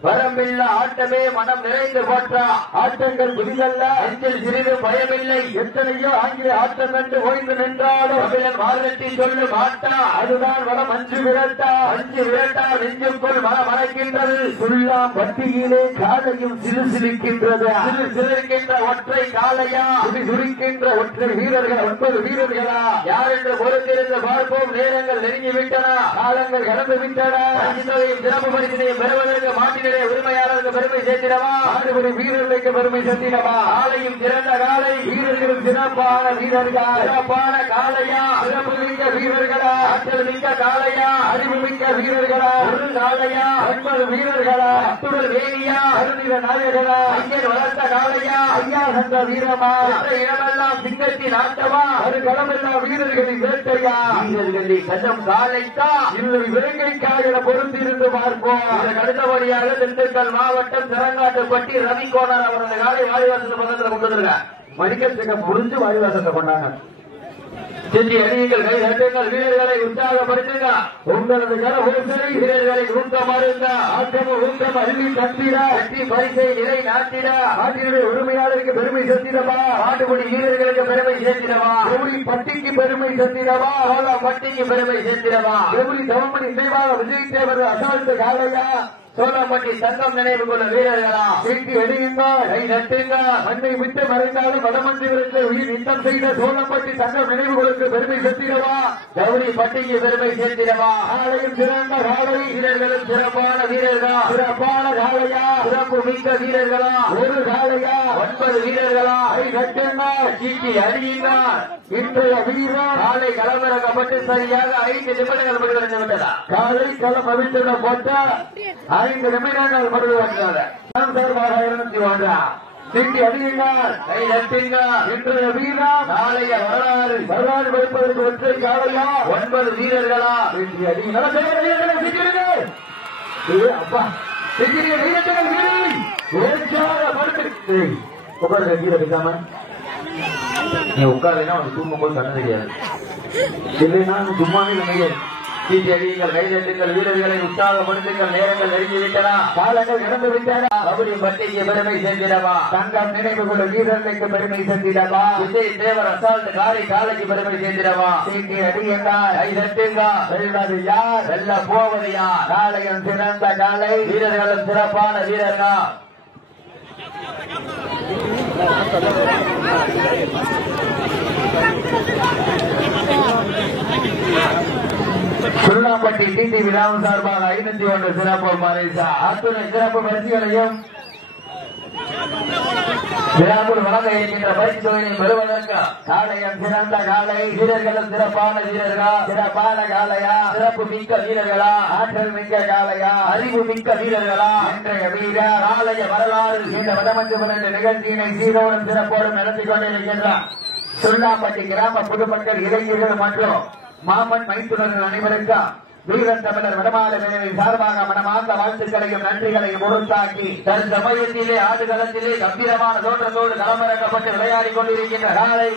வரம்பில்லா ஆட்டமே மனம் நிறைந்து போற்றா ஆட்டங்கள் புதிதல்ல நெஞ்சில் சிறிது பயமில்லை எத்தனையோ ஆங்கில ஆட்டம் கண்டு ஓய்ந்து நின்றாலும் தமிழன் வாழ்த்தி சொல்லும் ஆட்டா அதுதான் வளம் அஞ்சு விரட்டா நெஞ்சுக்குள் மனம் மறைக்கின்றது சுள்ளாம் பட்டியிலே காலையும் சிறுசிரிக்கின்றது சிலிர்க்கின்ற ஒற்றை காலையா சுரிக்கின்ற ஒற்றை வீரர்கள் 9 வீரர்களா யார் என்று பொறுத்திருந்து பார்ப்போம். நேரங்கள் நெருங்கிவிட்டன காலங்கள் கடந்து விட்டன. சிறப்பு பரிசினையும் பெறுவதற்கு மாட்டிலே உரிமையாளருக்கு பெருமை சேர்த்திடவா ஆடுபடி வீரர்களுக்கு பெருமை சேர்த்திடவா காலையும் சிறந்த காலை வீரர்களும் சிறப்பான வீரர்கள் சிறப்பான காலையா சிறப்பு மிக்க வீரர்களா ஆற்றல் மிக்க காலையா அறிவு மிக்க வீரர்களா ஒரு காலையா 9 வீரர்களா அத்துடன் வேணியா கருணீர நாயகனா ஐயன் வளர்த்த காலையா ஐயா சந்த வீரமா இடமெல்லாம் சிங்கத்தின் ஆட்டமா அது களமெல்லாம் வீரர்களின் வேட்டையா வீரர்களை கண்ணம் காலைக்கா இல்லை வேங்கைக்காக பொறுத்திருந்து பார்ப்போம். இதற்கு அடுத்தபடியாக திண்டுக்கல் மாவட்டம் சிறங்காட்டுப்பட்டி ரவி கோனார் அவரது காலை வாடிவாசல் பக்கத்தில் கொண்டு வந்திருக்காங்க. மணிக்கட்டுக்கு புரிஞ்சு வாடிவாசத்தை கொண்டாங்க. செஞ்சு அணியுங்கள், கை தட்டுங்கள், வீரர்களை உற்சாகப்படுத்துங்க. உங்களது கரகோசை வீரர்களை ஊக்கமாறுங்க. ஆட்டமும் ஊக்கம் அருவி தட்டிட வெற்றி பரிசை நிலை நாட்டிட ஆட்டினுடைய உரிமையாளருக்கு பெருமை சேர்த்திடவா, ஆட்டுப்படி வீரர்களுக்கு பெருமை சேர்த்திடவா, கௌரி பட்டிக்கு பெருமை சேர்த்திடவா, சோழா பட்டிக்கு பெருமை சேர்த்திடவா, கௌரி தவமணி நினைவாக விஜய் தேவர் அசால்ட்டு காலையா சோழப்பட்டி சங்கம் நினைவு கொள்ள வீரர்களா சீட்டி எடியுங்க, கை நட்டுங்க. மண்ணை விட்டு மறைந்தாலும் வடமந்திரத்தை உயிர் யுத்தம் செய்த சோழப்பட்டி சங்கம் நினைவுகளுக்கு பெருமை சேர்த்திடவா, கௌரி பட்டிக்கு பெருமை சேர்த்திடவா. காலையும் சிறந்த காலை வீரர்களும் சிறப்பான வீரர்களா, சிறப்பான காலையா, சிறப்பு மிக்க வீரர்களா, ஒரு காலையா 9 வீரர்களா, கை நட்டுங்க, சீட்டி அடியுங்க. இன்றைய வீரர் காலை களமிறக்கப்பட்டு சரியாக 5 நிமிடங்கள் முடிவடைந்து விட்டதா. காலை களம் அவிழ்த்த போட்ட 5 நிமிடங்கள் முடிவடைந்தது. சார்பாக 201 சீட்டி அடியுங்கள், கை நட்டுங்க. இன்றைய வீரர் நாளைய வரலாறு வைப்பதற்கு ஒற்றை காலையா 9 வீரர்களா சீட்டி அடியுங்கள். அப்பா சீட்டி வீரர்கள் வீரர்கள் உற்சாகப்படுத்து உட்காருங்க. கீழே வைக்காம நீ உட்காருன்னா அவனுக்கு தூங்கும் போது கண்ணு தெரியாது, இல்லைன்னா சும்மாவே நினைக்காது. சீட்டி அடியுங்கள், கைதட்டுங்கள், வீரர்களை உற்சாகப்படுத்துங்கள். நேரங்கள் நெருங்கிவிட்டன, காலங்கள் கடந்து விட்டன. கபடி பட்டிக்கு பெருமை சேர்த்திடவா, தங்கம் நினைவு கொள்ள வீரர்களுக்கு பெருமை சேர்த்திடவா, விஜய் தேவர் அசால்ட் காலை காலைக்கு பெருமை சேர்த்திடவா. சீட்டி அடியுங்கள், கைதட்டுங்கள். வெல்வது யார், வெல்ல போவது யார்? காலையும் சிறந்த காலை, வீரர்களும் சிறப்பான வீரர்கள். சுருளாப்பட்டி டிடி விழாவும் சார்பாக 501 சிறப்பு பரிசா அத்துணை சிறப்பு பரிசுகளையும் விழாவில் வழங்க இருக்கின்ற பரிசு தொகையை பெறுவதற்கு காலையும் சிறந்த காலை, வீரர்களும் சிறப்பான வீரர்களா, சிறப்பான காலையா, சிறப்பு மிக்க வீரர்களா, ஆற்றல் மிக்க காலையா, அறிவு மிக்க வீரர்களா. இன்றைய வீரர் ஆலய வரலாறு இந்த வடமஞ்சு நிகழ்ச்சியினை சீரோடும் சிறப்போடும் நடத்தி கொண்டிருக்கின்றார். சுருளாப்பட்டி கிராம பொதுமக்கள், இளைஞர்கள் மற்றும் மாமன் மைத்துனர்கள் அனைவருக்கும் வீரன் தமிழர் வடமால நிலையில் சார்பாக மனமார்ந்த வாழ்த்துக்களையும் நன்றிகளையும் உறுத்தாக்கி தற்சமயத்திலே ஆடுகளத்திலே கம்பீரமான தோற்றத்தோடு களமிறக்கப்பட்டு விளையாடிக் கொண்டிருக்கின்ற காலை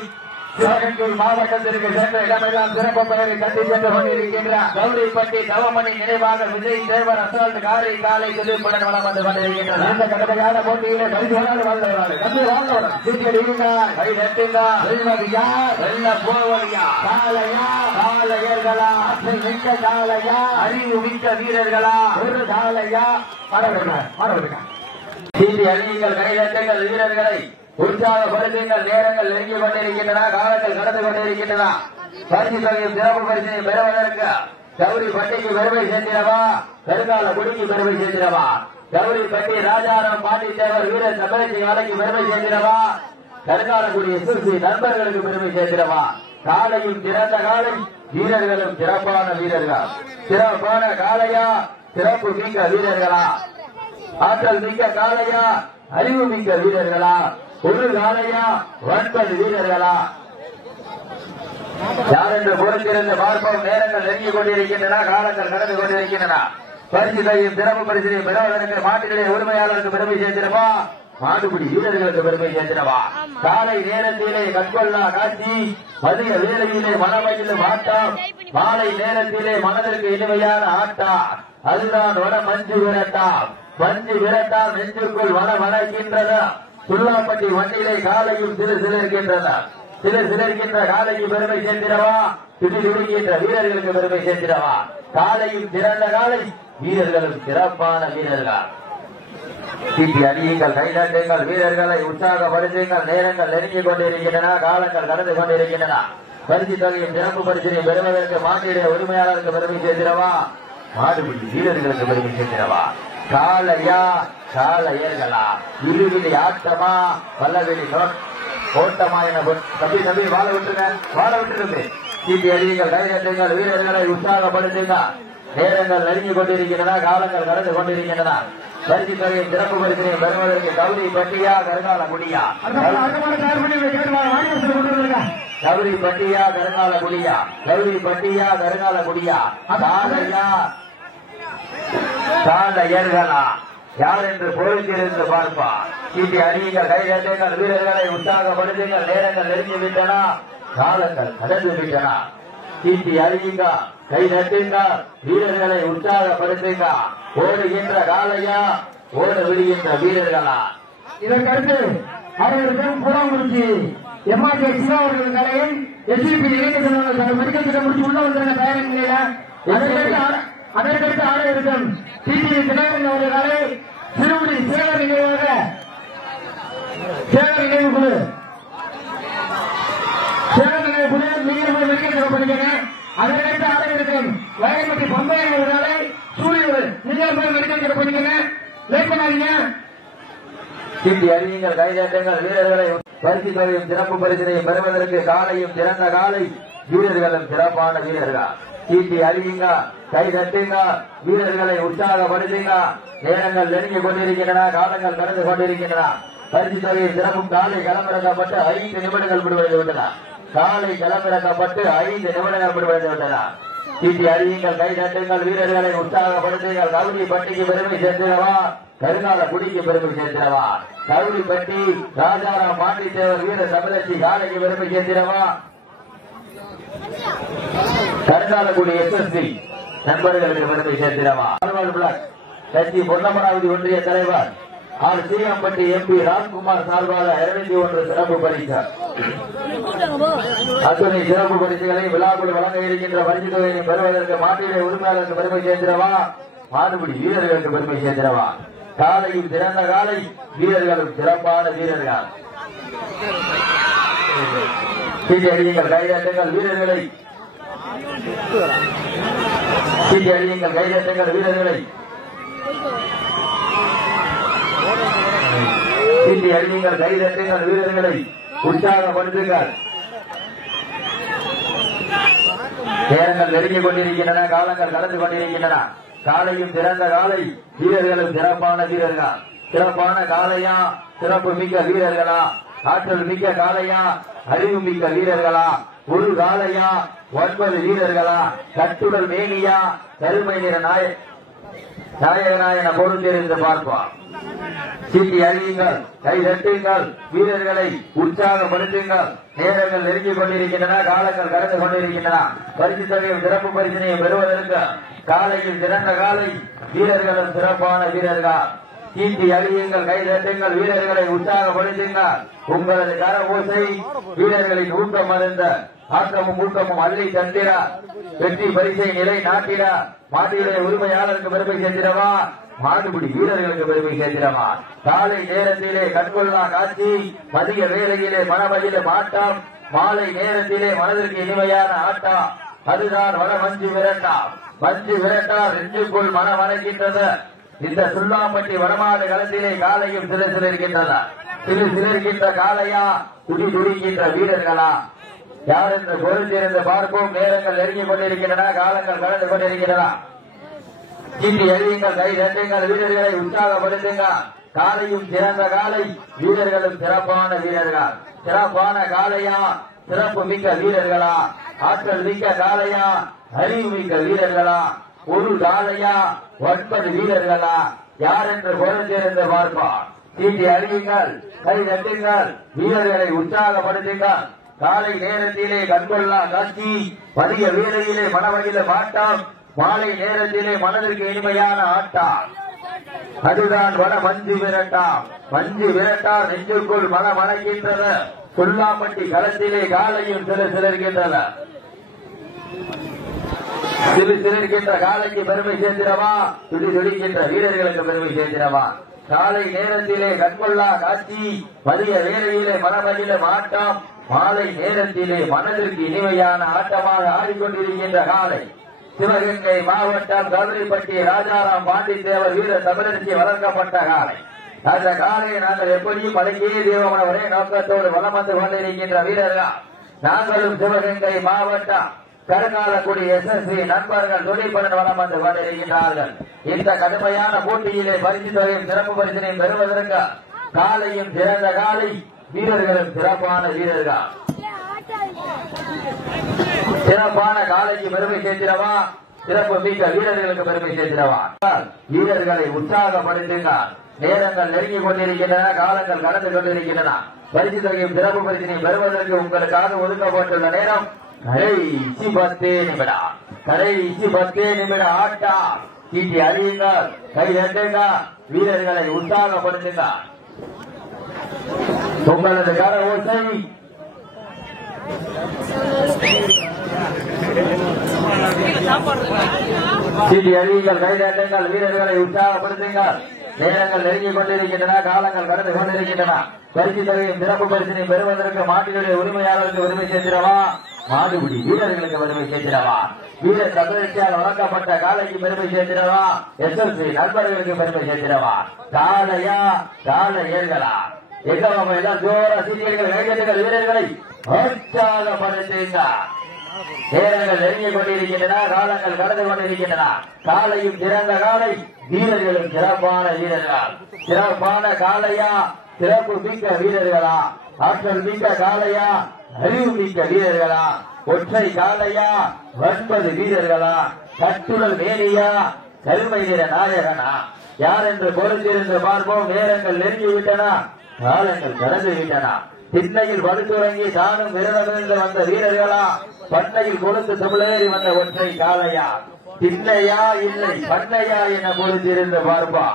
சிவகங்கை மாவட்டத்திற்கு சென்ற இடமெல்லாம் சிறப்பு பெயரை கட்டி சென்று கொண்டிருக்கின்ற கௌரிப்பட்டி தவமணி நினைவாக விஜய் தேவர் அசால்ட் காரை காலை திருப்படன் வளம் வந்து கொண்டிருக்கின்றனர். இந்த கடுமையான போட்டியிலே கருதுவரால் வாழ்ந்தவர்கள் கண்டு வாழ்ந்தவர்கள் சீக்கிரம் கை நட்டுங்க. வெல்வது யார், வெல்ல போவது யார்? காலையா, காலையர்களா, ஆற்றல் மிக்க காலையா, அறிவு மிக்க வீரர்களா, ஒரு காலையா? மாறவிடுங்க. சீட்டி அணியுங்கள், கை நட்டுங்கள், வீரர்களை உற்சாகப்படுத்துங்கள். நேரங்கள் நெருங்கி கொண்டிருக்கின்றன, காலங்கள் கடந்து கொண்டிருக்கின்றன. பரிசு தொகையும் சிறப்பு பரிசினை பெறுவதற்கு கௌரி பட்டிக்கு பெருமை சேர்த்திடவா, கருங்கால குடிக்கு பெருமை சேர்த்திடவா, கௌரி பட்டி ராஜாராம் பாண்டித்தேவர் வீரர் தமிழச்சி வலைக்கு பெருமை சேர்த்திடவா, கருங்கால குடி எஸ்எஸ்சி நண்பர்களுக்கு பெருமை சேர்த்திடவா. காலையும் சிறந்த காலை, வீரர்களும் சிறப்பான வீரர்கள். சிறப்பான காலையா, சிறப்பு மிக்க வீரர்களா, ஆற்றல் மிக்க காலையா, அறிவு மிக்க வீரர்களா, ஒரு காலையா, 9 வீரர்களா? யார் என்று பொறுத்திருந்து பார்ப்போம். நேரங்கள் நெருங்கிக் கொண்டிருக்கின்றன, காலங்கள் கடந்து கொண்டிருக்கின்றன. பரிசு தொகையும் சிறப்பு பரிசினை பெறுவதற்கு மாட்டினுடைய உரிமையாளருக்கு பெருமை சேர்த்திடவா, மாடுபிடி வீரர்களுக்கு பெருமை சேர்த்திடவா. காலை நேரத்திலே கற்கொள்ளா காட்சி, மதிய வேளையிலே மனமகிழும் ஆட்டம், மாலை நேரத்திலே மனதிற்கு இனிமையான ஆட்டம், அதுதான் வட மஞ்சு விரட்டாம். மஞ்சு விரட்டாம் நெஞ்சுக்குள் வட வளர்க்கின்றன. சுல்லாப்பட்டி வண்டியிலே காலையும் சிலர்கின்றன. சிலர்கின்ற காலைக்கு பெருமை சேர்த்திடவா, துடிதுடிக்கின்ற வீரர்களுக்கு பெருமை சேர்த்திடவா. காலையும் சிறந்த காலை, வீரர்களும் சிறப்பான வீரர்கள். சீட்டி அடியுங்கள், கைநாட்டுங்கள், வீரர்களை உற்சாகப்படுத்துங்கள். நேரங்கள் நெருங்கிக் கொண்டிருக்கின்றன, காலங்கள் கடந்து கொண்டிருக்கின்றன. பரிசு தொகையும் சிறப்பு பரிசினை பெறுவதற்கு மாட்டினுடைய உரிமையாளருக்கு பெருமை சேர்த்திடவா, மாடுபிடி வீரர்களுக்கு பெருமை சேர்த்திடவா. காலையா, காலையர்களா, இருவிழி ஆட்டமா, வல்லவெளி ஓட்டமா என தம்பி வாழ விட்டுருக்கு. சீட்டி அடியுங்கள், கைதட்டுங்கள், வீரர்களை உற்சாகப்படுத்துங்க. நேரங்கள் நெருங்கிக் கொண்டிருக்கின்றன, காலங்கள் கடந்து கொண்டிருக்கின்றன. பரிசு தொகையும் சிறப்பு பரிசினை பெறுவதற்கு கௌரி பட்டியா, கருங்கால குடியா? கௌரி பட்டியா கருங்கால குடியா, கௌரி பட்டியா கருங்கால குடியா, காலையா காலையர்களா யார் என்று பொறுத்திருந்து பார்ப்பா. சீட்டி அறியுங்கள், கைதட்டுங்கள், வீரர்களை உற்சாகப்படுத்துங்கள். நேரங்கள் நெருங்கி விட்டன, காலங்கள் கடந்து விட்டன. சீட்டி அறியுங்க, கைதட்டுங்க, வீரர்களை உற்சாகப்படுத்துங்க. ஓடுகின்ற காலையா, ஓட விடுகின்ற வீரர்களா. இதற்கடுத்து அவர்களுக்கும் புறாங்குறிச்சி எம்ஆர்கே சிவா அவர்கள் கலையும் எஸ்பிபி இளைஞர் மெடிக்கல் திட்டம் முடிச்சு உள்ள வந்தாங்க தயாரின் நிலையில. அதற்கடுத்து ஆட இருக்கும் டிடி தினகரன் அவர்கள் கலை சிறுமுடி சேகர் நினைவாக சேகர் நினைவு குழு நீங்க மெடிக்கல் திட்டம் பண்ணிக்கங்க. அதற்கடுத்து ஆட இருக்கும் வயல்பட்டி பம்பை அவர்களை சூரியன் நீங்க மெடிக்கல் திட்டம் பண்ணிக்கங்க. லேட் பண்ணாதீங்க. சீட்டி அறியுங்கள், கைதட்டுங்கள், வீரர்களை பரிசு தொகையும் சிறப்பு பரிசினையும் பெறுவதற்கு காலையும் சிறந்த காலை, வீரர்களும் சிறப்பான வீரர்கள். சீட்டி அறியுங்க, கைதட்டுங்க, வீரர்களை உற்சாகப்படுத்துங்க. நேரங்கள் நெருங்கிக் கொண்டிருக்கின்றன, காலங்கள் கடந்து கொண்டிருக்கின்றன. பரிசு தொகையும் சிறப்பும் காலை களமிறக்கப்பட்டு 5 நிமிடங்கள் விடுவடைந்து விட்டன. காலை களமிறக்கப்பட்டு 5 நிமிடங்கள் விடுவடைந்து விட்டன. சீட்டி அறியுங்கள், கைதட்டுங்கள், வீரர்களை உற்சாகப்படுத்துங்கள். கவுரி பட்டிக்கு பெருமை சேர்த்திடவா, கருங்கால குடிக்கு பெருமை சேர்த்திடவா. கவுரி பட்டி ராஜாராம் பாண்டித்தேவர் வீர தமிழச்சி காலைக்கு பெருமை சேர்த்திடவா. கருங்காலக்குடி SSC நண்பர்களுக்கு பெருமை சேர்த்திடவா. பிளாக் கட்சி பொன்னமராவதி ஒன்றிய தலைவர் ஆர் சீகம்பட்டி MP ராஜ்குமார் சார்பாக 201 சிறப்பு பரிசு. அத்துணை சிறப்பு பரிசுகளை விழாக்குழு வழங்க இருக்கின்ற பரிசு தொகையை பெறுவதற்கு மாட்டிலே உரிமையாளருக்கு பெருமை சேர்த்திடவா, மாடுபிடி வீரர்களுக்கு பெருமை சேர்த்திடவா. காலையும் சிறந்த காலை, வீரர்களும் சிறப்பான வீரர்கள். சீட்டி அடியுங்கள், கைதட்டுங்கள், வீரர்களை சீட்டி அடியுங்கள், கைதட்டுங்கள், வீரர்களை சீட்டி அடியுங்கள், கைதட்டுங்கள், வீரர்களை உற்சாகப்படுத்துங்கள். நேரங்கள் நெருங்கிக் கொண்டிருக்கின்றன, காலங்கள் கடந்து கொண்டிருக்கின்றன. காலையும் சிறந்த காலை, வீரர்களும் சிறப்பான வீரர்கள். சிறப்பான காலையா, சிறப்பு மிக்க வீரர்களா, ஆற்றல் மிக்க காலையா, அறிவு மிக்க வீரர்களா, ஒரு காலையா, 9 வீரர்களா, கட்டுடல் மேனியா, கருமை நிற நாயகனா என பொறுத்திருந்து பார்ப்போம். சீட்டி அறியுங்கள், கைதட்டுங்கள், வீரர்களை உற்சாகப்படுத்துங்கள். நேரங்கள் நெருங்கிக் கொண்டிருக்கின்றன, காலங்கள் கடந்து கொண்டிருக்கின்றன. பரிசு தொகையும் சிறப்பு பரிசினையும் பெறுவதற்கு காலையில் சிறந்த காலை, வீரர்களும் சிறப்பான வீரர்கள். சீட்டி அறியுங்கள், கைதட்டுங்கள், வீரர்களை உற்சாகப்படுத்துங்கள். உங்களது கர ஓசை வீரர்களின் ஊக்கம் அறிந்த ஆக்கமும் ஊக்கமும் அள்ளி தந்திர வெற்றி பரிசை நிலை நாட்டிட மாட்டியுடைய உரிமையாளருக்கு பெருமை சேர்த்திடவா, மாடுபிடி வீரர்களுக்கு பெருமை சேர்த்திடவா. காலை நேரத்திலே கண்கொள்ளா காட்சி, மதிய வேளையிலே மனமகிழ மாட்டம், மாலை நேரத்திலே மனதிற்கு இனிமையான ஆட்டம். அதுதான் வட மஞ்சு விரட்டா. மஞ்சு விரட்டா நெஞ்சுக்குள் மனம் அணைக்கின்றது. இந்த சுல்லாம்பட்டி வடமாடு களத்திலே காலையும் சில சிலர்கின்றன. சிறு சிலர்கின்ற காலையா, துடி துடிக்கின்ற வீரர்களா, யார் என்று பொறுத்திருந்து பார்ப்போம். நேரங்கள் நெருங்கிக் கொண்டிருக்கின்றன, காலங்கள் கடந்து கொண்டிருக்கின்றன. சீட்டி அறியுங்கள், கைதட்டுங்கள், வீரர்களை உற்சாகப்படுத்துங்க. காலையும் சிறந்த காலை, வீரர்களும் சிறப்பான வீரர்கள். சிறப்பான காலையா, சிறப்பு மிக்க வீரர்களா, ஆற்றல் மிக்க காலையா, அறிவு மிக்க வீரர்களா, ஒரு காலையா, 9 வீரர்களா, யார் என்று பொறுத்திருந்து பார்ப்போம். சீட்டி அறியுங்கள், கைதட்டுங்கள், வீரர்களை உற்சாகப்படுத்துங்கள். காலை நேரத்திலே கண்கொள்ளா காட்சி, மதிய வேளையிலே மனமகிழ மாட்டம், மாலை நேரத்திலே மனதிற்கு இனிமையான ஆட்டம். அதுதான் வட மஞ்சு விரட்டா. மஞ்சு விரட்டா நெஞ்சுக்குள் மனம் அணைக்கின்றது. சுல்லாம்பட்டி களத்திலே காலையும் சில சிலர்கின்றன. சிறு சிலர்கின்ற காலைக்கு பெருமை சேர்த்திடவா, துடி துடிக்கின்ற வீரர்களுக்கு பெருமை சேர்த்திடவா. காலை நேரத்திலே கண்கொள்ளா காட்சி, மதிய வேளையிலே மனமகிழ ஆட்டம், மாலை நேரத்திலே மனதிற்கு இனிமையான ஆட்டமாக ஆடிக்கொண்டிருக்கின்ற காலை. சிவகங்கை மாவட்டம் கவுரிப்பட்டி ராஜாராம் பாண்டித்தேவர் வீர தமிழச்சி வளர்க்கப்பட்ட காலை. அந்த காலையை நாங்கள் எப்படியும் பழகியே தேவமன ஒரே நோக்கத்தோடு வலம் வந்து கொண்டிருக்கின்ற வீரர்கள். நாங்களும் சிவகங்கை மாவட்டம் கருங்காலக்குடி SSC நண்பர்கள் துணைப்படன் வலம் வந்து கொண்டிருக்கின்றார்கள். இந்த கடுமையான போட்டியிலே பரிசு தொகையும் சிறப்பு பரிசினையும் பெறுவதற்கு காலையும் சிறந்த காலை, வீரர்களும் சிறப்பான வீரர்கள். சிறப்பான காலைக்கு பெருமை சேர்த்திடவா, சிறப்பு மிக்க வீரர்களுக்கு பெருமை சேர்த்திடவா. வீரர்களை உற்சாகப்படுத்துங்க. நேரங்கள் நெருங்கிக் கொண்டிருக்கின்றன, காலங்கள் கடந்து கொண்டிருக்கின்றன. பரிசு தொகையும் சிறப்பு பரிசினை பெறுவதற்கு உங்களுக்காக ஒதுக்கப்பட்டுள்ள நேரம் கடைசி 10 நிமிடம். கடைசி 10 நிமிட ஆட்டம். சீட்டி அறியுங்கள், கை தட்டுங்க, வீரர்களை உற்சாகப்படுத்துங்க. உங்களது கர ஓசை சீட்டி அறியுங்கள், கை தட்டுங்கள், வீரர்களை உற்சாகப்படுத்துங்கள். நேரங்கள் நெருங்கிக் கொண்டிருக்கின்றன, காலங்கள் கடந்து கொண்டிருக்கின்றன. பரிசு தொகையும் சிறப்பு பரிசினை பெறுவதற்கு மாட்டினுடைய உரிமையாளருக்கு பெருமை சேர்த்திடவா, மாடுபிடி வீரர்களுக்கு பெருமை சேர்த்திடவா, வீரர் தமிழச்சியால் வழங்கப்பட்ட காலைக்கு பெருமை சேர்த்திடவா, SLC நண்பர்களுக்கு பெருமை சேர்த்திடவா. காலையா காலை ஏர்களா எல்லாம் ஜோர சீட்டிகள் கைகட்டுகள், வீரர்களை உற்சாகப்படுத்துங்க. நேரங்கள் நெருங்கிக் கொண்டிருக்கின்றன, காலங்கள் கடந்து கொண்டிருக்கின்றன. காலையும் சிறந்த காலை, வீரர்களும் சிறப்பான வீரர்கள். சிறப்பான காலையா, சிறப்பு மிக்க வீரர்களா, ஆற்றல் மிக்க காலையா, அறிவு மிக்க வீரர்களா, ஒற்றை காலையா, 9 வீரர்களா, கட்டுடல் மேனியா, கருமை நிற நாயகனா, யார் என்று பொறுத்திருந்து பார்ப்போம். நேரங்கள் நெருங்கிவிட்டன, காலங்கள் கடந்து விட்டன. திண்ணையில் படுத்துறங்கி தானும் விரதமிருந்து வந்த வீரர்களா, பண்ணையில் கொடுத்து தமிழேறி வந்த ஒற்றை காலையா, திண்ணையா இல்லை பண்ணையா என பொறுத்திருந்து பார்ப்பா.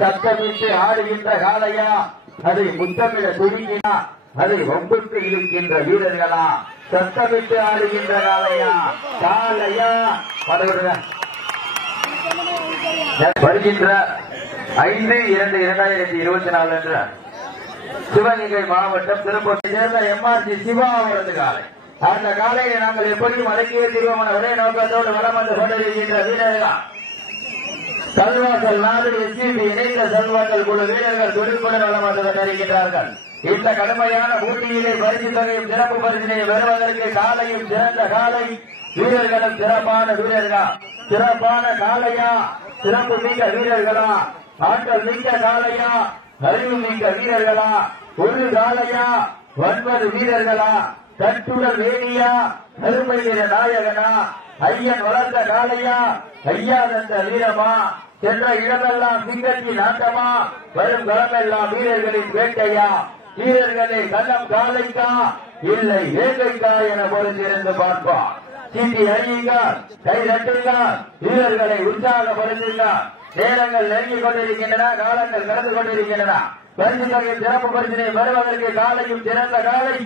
சத்தமிட்டு ஆடுகின்ற காலையா, அதை முத்தமிட துணிக்கினா, அதை ஒம்புக்கு இழுக்கின்ற வீரர்களா, சத்தமிட்டு ஆடுகின்ற காலையா, காலையா வருகின்ற 5/2/2024 என்ற சிவகங்கை மாவட்டம் திருப்பூரை சேர்ந்த MRG சிவா அவரது காலை. அந்த காலையை நாங்கள் எப்படியும் அடக்கிய தீர்வமான ஒரே நோக்கத்தோடு வளம் வந்து கொண்டிருக்கின்ற வீரர்களா, கல்வாசல் நாடு SCB இணைந்த செல்வங்கள் குழு வீரர்கள் துடிப்புடன் வளம் வந்து கொண்டிருக்கின்றார்கள். இந்த கடுமையான போட்டியிலே பரிசு தொகையும் சிறப்பு பரிசினை பெறுவதற்கு காலையும் சிறந்த காலை, வீரர்களும் சிறப்பான வீரர்கள். சிறப்பான காலையா, சிறப்பு மிக்க வீரர்களா, ஆற்றல் மிக்க காலையா, அறிவு மிக்க வீரர்களா, ஒரு காலையா, 9 வீரர்களா, கட்டுடல் வேணியா, கருமை நிற நாயகனா, ஐயன் வளர்ந்த காலையா, ஐயா தந்த வீரமா, சென்ற இடமெல்லாம் சிங்கத்தின் ஆட்டமா, வரும் களமெல்லாம் வீரர்களின் வேட்டையா, வீரர்களை கள்ளம் காலைக்கா இல்லை வேட்டைக்கா என பொறுத்திருந்து பார்ப்பார். சீட்டி அழியுங்க, கை தட்டுங்க, வீரர்களை உற்சாகப்படுத்துங்க. நேரங்கள் நெருங்கிக் கொண்டிருக்கின்றன, காலங்கள் கடந்து கொண்டிருக்கின்றன. பரிசு தொகையில் சிறப்பு பரிசினை பெறுவதற்கு காலையும் சிறந்த காலை,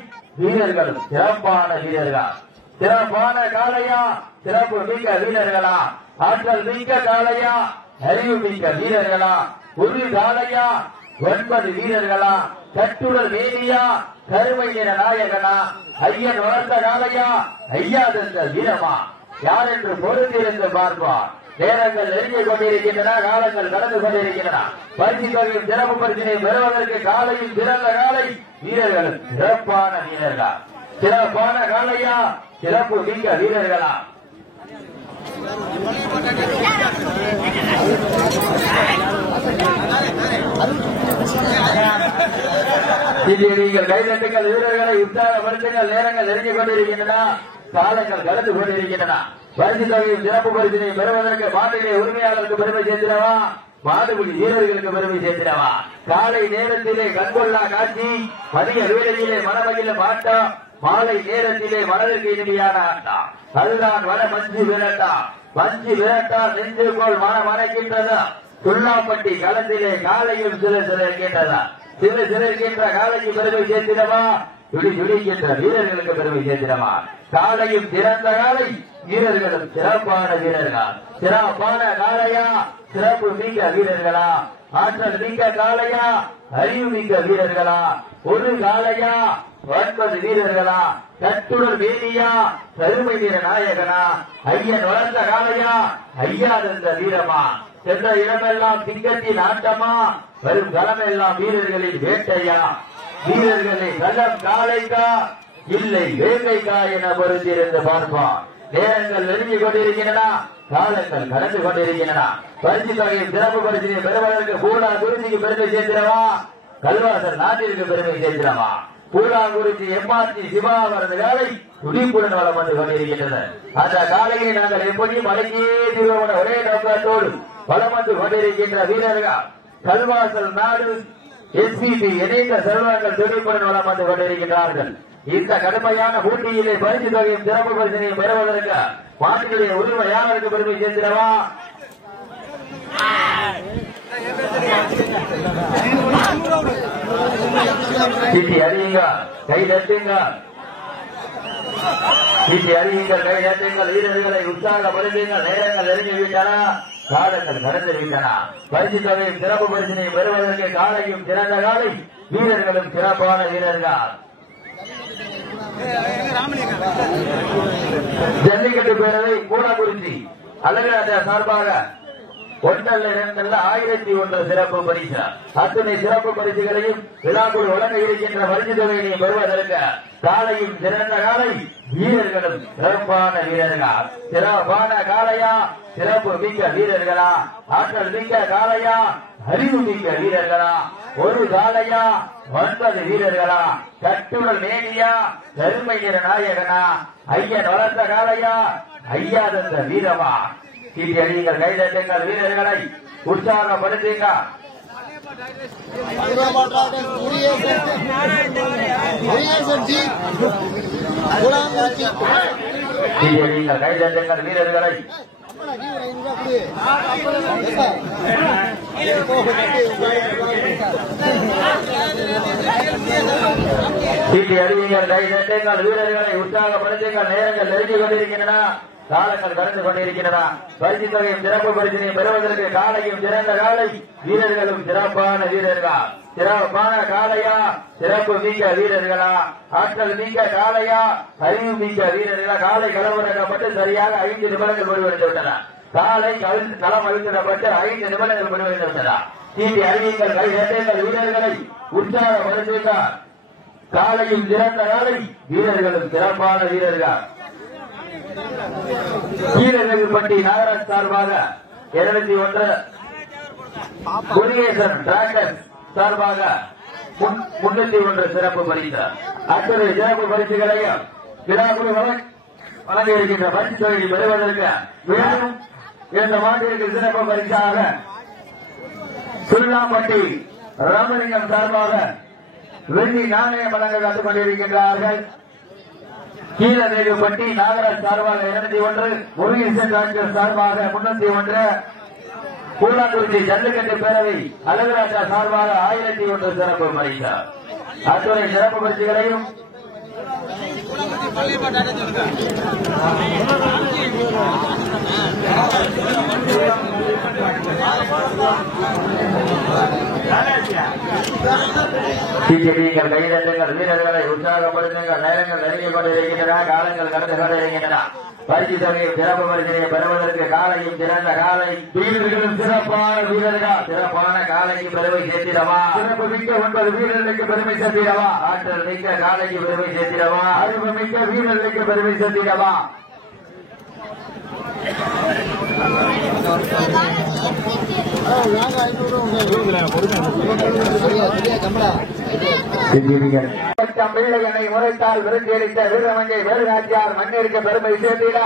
வீரர்களும் சிறப்பான வீரர்கள். சிறப்பான காலையா, சிறப்பு மிக்க வீரர்களா, ஆற்றல் மிக்க காலையா, அறிவு மிக்க வீரர்களா, ஒரு காலையா, 9 வீரர்களா, கட்டுடல் வேணியா, கருமை நிற நாயகனா, ஐயன் வளர்ந்த காலையா, ஐயா தந்த வீரமா, யார் என்று பொறுத்திருந்து பார்ப்பார். நேரங்கள் நெருங்கிக் கொண்டிருக்கின்றன, காலங்கள் கடந்து கொண்டிருக்கின்றன. பரிசு தொகையும் சிறப்பு பரிசினை பெறுவதற்கு காலையும் சிறந்த காலை, வீரர்களும் சிறப்பான வீரர்கள். சிறப்பான காலையா, சிறப்பு மிக்க வீரர்களா, நீங்கள் கைதட்டுங்கள், வீரர்களை உற்சாகப்படுத்துங்கள். நேரங்கள் நெருங்கிக் கொண்டிருக்கின்றன, காலங்கள் கடந்து கொண்டிருக்கின்றன. பரிசு தொகையும் சிறப்பு பரிசினை பெறுவதற்கு மாட்டினை உரிமையாளருக்கு பெருமை சேர்த்திடவா, மாடுபிடி வீரர்களுக்கு பெருமை சேர்த்திடவா. காலை நேரத்திலே கண்கொள்ளா காட்சி, மதிய வேளையிலே மனமகிழும் ஆட்டம், மாலை நேரத்திலே மனதிற்கு இனிமையான ஆட்டம். அதுதான் வட மஞ்சு விரட்டா. மஞ்சு விரட்டா நெஞ்சுகோள் மனம் அணைக்கின்றது. துள்ளாப்பட்டி களத்திலே காலையும் சில இருக்கின்றதா, சில இருக்கின்ற காலைக்கு பெருமை சேர்த்திடவா, துடிக்கின்ற வீரர்களுக்கு பெருமை சேர்த்திடவா. காலையும் சிறந்த காலை, வீரர்களும் சிறப்பான வீரர்கள். சிறப்பான காலையா, சிறப்பு மிக்க வீரர்களா, ஆற்றல் மிக்க காலையா, அறிவு மிக்க வீரர்களா, ஒரு காலையா, 9 வீரர்களா, கட்டுடல் வேணியா, கருமை நிற நாயகனா, ஐயன் வளர்ந்த காலையா, ஐயா தந்த வீரமா, சென்ற இடமெல்லாம் சிங்கத்தின் ஆட்டமா, வரும் களமெல்லாம் வீரர்களின் வேட்டையா, வீரர்களை களம் காலைக்கா இல்லை வேட்டைக்கா என பொறுத்திருந்து பார்ப்போம். நேரங்கள் நெருங்கிக் கொண்டிருக்கின்றன, காலங்கள் கடந்து கொண்டிருக்கின்றன. பரிசு தொகையும் சிறப்பு பரிசினை பெறுவதற்கு பூனா குறிச்சிக்கு பெருமை சேர்த்திடவா, கல்வாசல் நாட்டிற்கு பெருமை சேர்த்திடவா. பூலாங்குறிச்சி எம்ஆர்டி சிவா அவரது காலை துடிப்புடன் வளம் வந்து கொண்டிருக்கின்றன. அந்த காலையை நாங்கள் எப்படியும் அடங்கியே தீர்வோட ஒரே நோக்கத்தோடு வளம் வந்து கொண்டிருக்கின்ற வீரர்கள் கல்வாசல் நாடு எஸ்பிபி இணைந்த செல்வங்கள் துடிப்புடன் வளம் வந்து கொண்டிருக்கின்றார்கள். இந்த கடுமையான போட்டியிலே பரிசு தொகையும் சிறப்பு பரிசனையும் பெறுவதற்கு மாட்டினுடைய உரிமையாளருக்கு பெருமை சேர்ந்திடவா? சீட்டி அறியுங்க, கை தட்டுங்க. சீட்டி அறியுங்கள், கை தட்டுங்கள். வீரர்களை உற்சாகப்படுத்துங்கள். நேரங்கள் நெருங்கிவிட்டன, காலங்கள் கடந்து விட்டன. பரிசு தொகையும் சிறப்பு பரிசினையும் பெறுவதற்கு காலையும் சிறந்த காலை, வீரர்களும் சிறப்பான வீரர்கள். ஜல்லிக்கட்டு பேரவை கூடக்குறிச்சி அழகராஜா சார்பாக 1,201 சிறப்பு பரிசு. அத்தனை சிறப்பு பரிசுகளையும் விழாக்குள் வழங்க இருக்கின்ற பரிசு தொகையினை பெறுவதற்கு காலையும் சிறந்த காலை, வீரர்களும் சிறப்பான வீரர்கள். சிறப்பான காலையா, சிறப்பு மிக்க வீரர்களா, ஆற்றல் மிக்க காலையா, அறிவு மிக்க வீரர்களா, ஒரு காலையா 9 வீரர்களா, கட்டுடல் மேனியா, பெருமை நிற நாயகனா, ஐயன் வளர்த்த காலையா, ஐயா தந்த வீரமா? சீட்டி அடியுங்கள், கைதட்டுங்கள். வீரர்களை உற்சாகப்படுத்துங்க. சீட்டி அடியுங்கள், கைதட்டுங்கள். வீரர்களை சீட்டி அடியுங்கள், கைதட்டுங்கள். வீரர்களை உற்சாகப்படுத்துங்கள். நேரங்கள் நெருங்கி கொண்டிருக்கின்றன, காலங்கள் கடந்து கொண்டிருக்கின்றன. பரிசு தொகையும் சிறப்பு பரிசினையும் பெறுவதற்கு காலையும் சிறந்த காலை, வீரர்களும் சிறப்பான வீரர்கள். சிறப்பான காலையா, சிறப்பு மிக்க வீரர்களா, ஆற்றல் மிக்க காலையா, அறிவு மிக்க வீரர்களா? காலை களமிறக்கப்பட்டு சரியாக 5 நிமிடங்கள் முடிவடைந்து விட்டன. காலை களம் அழுத்திடப்பட்டு 5 நிமிடங்கள் முடிவடைந்து விட்டன. சீட்டி அறிவிங்கள், கை தட்டுங்கள். வீரர்களை உற்சாகப்படுத்துங்கள். காலையும் சிறந்த காலை, வீரர்களும் சிறப்பான வீரர்கள். கீழநெல்லிப்பட்டி நாகராஜ் சார்பாக 201, முருகேசன் டிராகன் சார்பாக 301 சிறப்பு பரிசு. அத்தனை சிறப்பு பரிசுகளையும் விழாக்குழு வழங்க இருக்கின்ற பரிசு தொகையை பெறுவதற்கு மேலும் இந்த மாட்டிற்கு சிறப்பு பரிசாக சுல்லாம்பட்டி ராமலிங்கம் சார்பாக வெள்ளி நாணயம் வழங்க காத்துக் கொண்டிருக்கின்றார்கள். கீழநெல்லிப்பட்டி நாகராஜ் சார்பாக 201, முருகேசன் டிராகன் சார்பாக 301, பூலாங்குறிச்சி ஜல்லிக்கட்டு பேரவை அழகராஜா சார்பாக 1001 சிறப்பு பரிசு. அத்துறை சிறப்பு பரிசுகளையும் நீங்கள் கைதட்டுங்கள். வீரர்களை உற்சாகப்படுத்துங்கள். நேரங்கள் நெருங்கிக் கொண்டிருக்கின்றன, காலங்கள் கடந்து கொண்டிருக்கின்றன. பரிசு தொகையும் சிறப்பு பரிசினை பெறுவதற்கு காலையும் சிறந்த காலை, வீரர்களும் சிறப்பான வீரர்கள். சிறப்பான காலைக்கு பெருமை சேர்த்திடவா? சிறப்பு மிக்க 9 வீரர்களுக்கு பெருமை சேர்த்திடவா? ஆற்றல் மிக்க காலைக்கு பெருமை சேர்த்திடவா? அறிவு மிக்க வீரர்களுக்கு பெருமை சேர்த்திடவா? பிள்ளையனை முறைத்தால் விருந்தளித்த வீரமங்கை வேலுநாச்சியார் மண்ணிற்கு பெருமை சேர்த்திட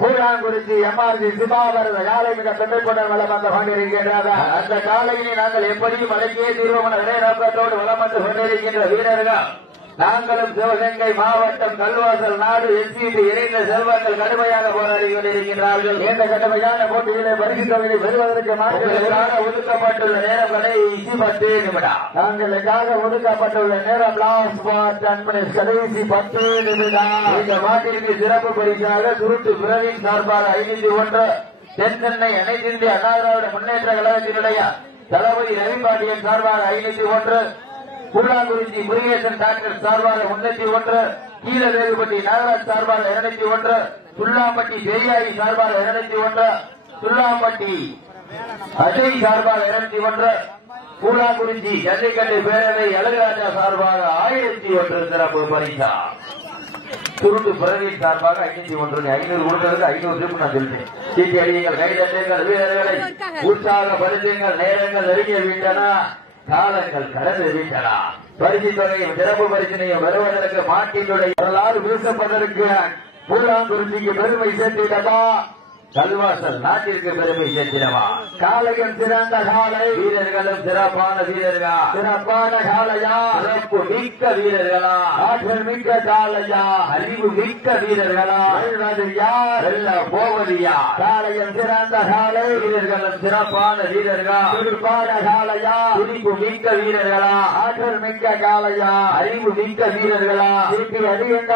பூலாங்குறிச்சி எம்ஆர்ஜி சிவாவரது காலை மிக பெருமைப்பட வளம் வந்து கொண்டிருக்கின்றார். அந்த காலையினை நாங்கள் எப்படியும் அடக்கியே தீர்வோம் ஒரே நோக்கத்தோடு வளம் வந்து கொண்டிருக்கின்ற வீரர்கள் நாங்களும் சிவகங்கை மாவட்டம் கல்வாசல் நாடு எஸ்பிபி இணைந்த செல்வங்கள் கடுமையாக போராடி கொண்டிருக்கிறார்கள். இந்த கடுமையான போட்டிகளை பரிசு தொகையை பெறுவதற்கு மாற்றுவதற்காக ஒதுக்கப்பட்டுள்ள நேரம் கடைசி 10 நிமிடம். நாங்களுக்காக ஒதுக்கப்பட்டுள்ள நேரம் லாஸ்ட் 10 minutes, கடைசி 10 நிமிடம். இந்த மாட்டிற்கு சிறப்பு பரிசாக சுருட்டு பிரவீன் சார்பாக 501, தென்சென்னை அனைத்திந்திய அண்ணா திராவிட முன்னேற்ற கழகத்தினுடைய தளபதி ரவிபாண்டியன் சார்பாக 501, பூலாங்குறிச்சி முருகேசன் டாக்டர் சார்பாக 301, கீழநெல்லிப்பட்டி நாகராஜ் சார்பாக 201, சுல்லாம்பட்டி பெரியாயி சார்பாக 201, சுல்லாம்பட்டி அஜய் சார்பாக 201, பூலாங்குறிச்சி ஜல்லிக்கட்டு பேரவை அழகராஜா சார்பாக 1001 சிறப்பு பரிசா. சுருட்டு பிரவீன் சார்பாக 501, 500 கொடுத்ததுக்கு 500 திரும்ப நான் சொல்றேன். சீட்டி அடியுங்கள், கைதட்டுங்கள். வீரர்களை உற்சாகப்படுத்துங்கள். நேரங்கள் நெருங்கிய விட்டன, காலங்கள் கடந்து விட்டன. பரிசு தொகையும் சிறப்பு பரிசினையும் வருவதற்கு மாட்டினுடைய வரலாறு வீசப்பதற்கு பூலாங்குறிச்சிக்கு பெருமை சேர்த்திடவா, கல்வாசல் நாட்டிற்கு பெருமை சேர்த்திடவா. காலையும் சிறந்த காலை, வீரர்களும் சிறப்பான வீரர்களா, சிறப்பான காலையா, சிறப்பு மிக்க வீரர்களா, ஆற்றல் மிக்க காலையா, அறிவு மிக்க வீரர்களா, வெல்வது யார், வெல்ல போவது யார். காலையும் சிறந்த காலை, வீரர்களும் சிறப்பான வீரர்களா, சிறப்பான காலையா, துடிப்பு மிக்க வீரர்களா, ஆற்றல் மிக்க காலையா, அறிவு மிக்க வீரர்களா, திருப்பி அறியுங்க,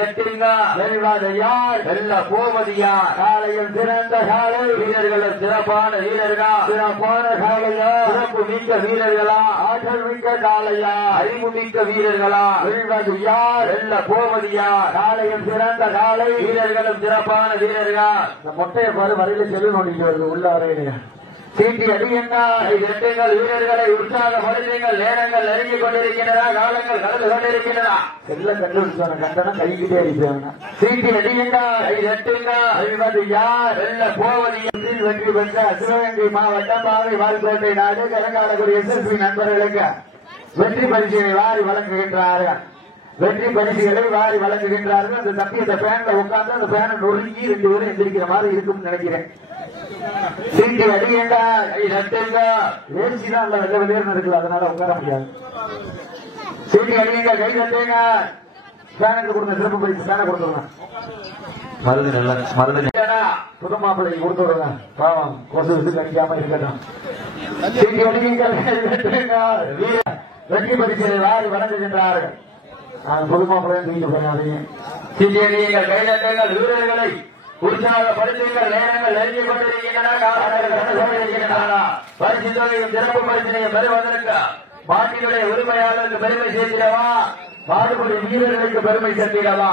கட்டுங்க, வெல்வது யார், வெல்ல போவது யார். காலையும் சிறந்த காலை, வீரர்களும் சிறப்பான வீரர்களா, சிறப்பான காலையா, சிறப்பு மிக்க வீரர்களா, ஆற்றல் மிக்க காலையா, அறிவு மிக்க வீரர்களா, வெல்வது யார், வெல்ல போவது யார். காலையும் சிறந்த காலை, வீரர்களும் சிறப்பான வீரர்களா. இந்த மொட்டையை பாரு வரையில சொல்லி வருது உள்ளாரே. சீட்டி அடியுங்கள், எட்டுங்கள், வீரர்களை உற்சாகப்படுத்துங்கள். நேரங்கள் நெருங்கிக் கொண்டிருக்கின்றன, காலங்கள் கடந்து கொண்டிருக்கின்றன. எல்லாம் கண்டுபிடிச்சான கண்டன கைக்கிட்டே அடிப்பாங்க. சீட்டி அடியுங்கள், எட்டுங்கள், வெல்வது யார், வெல்ல போவது யார். வெற்றி பெற்ற சிவகங்கை மாவட்டம் பாவை வால்கோட்டை நாடு கலங்காலக்குடி SSB நண்பர்களுக்கு வெற்றி பரிசுகளை வாரி வழங்குகின்றார்கள். வெற்றி பரிசுகளை வாரி வழங்குகின்றார்கள். அந்த தப்பி அந்த பேன்ல உட்கார்ந்து அந்த பேனை நொறுங்கி 2 பேரும் எந்திரிக்கிற மாதிரி இருக்கும்னு நினைக்கிறேன். சீட்டி அடியுங்க, ஏசிதான் வெள்ள வெளியேறு இருக்குல்ல, அதனால உட்கார முடியாது. சீட்டி அடியுங்க, கை தட்டுங்க. பேனுக்கு கொடுங்க, சிறப்பு பரிசு பேனை கொடுத்துருங்க. மருந்து நல்ல மருந்து புது மாப்பிள்ளைக்கு கொடுத்துருங்க. பாவம் கொசு விட்டு அடிக்காம இருக்கட்டும். சீட்டி அடியுங்க, வெற்றி பரிசுகளை வாரி வழங்குகின்றார்கள். புது மாப்பிள்ளை தூக்கிட்டு போனாதீங்க. சீட்டி அடியுங்கள், கை தட்டுங்கள், வீரர்களை உற்சாகப்படுத்துங்கள். நேரங்கள் நெருங்கிக் கொண்டிருக்கின்றன, காலங்கள் கடந்து கொண்டிருக்கின்றன. பரிசு தொகையும் சிறப்பு பரிசினையும் பெறுவதற்கு மாட்டினுடைய உரிமையாளருக்கு பெருமை சேர்த்திடவா, மாடுபடி வீரர்களுக்கு பெருமை சேர்த்திடவா.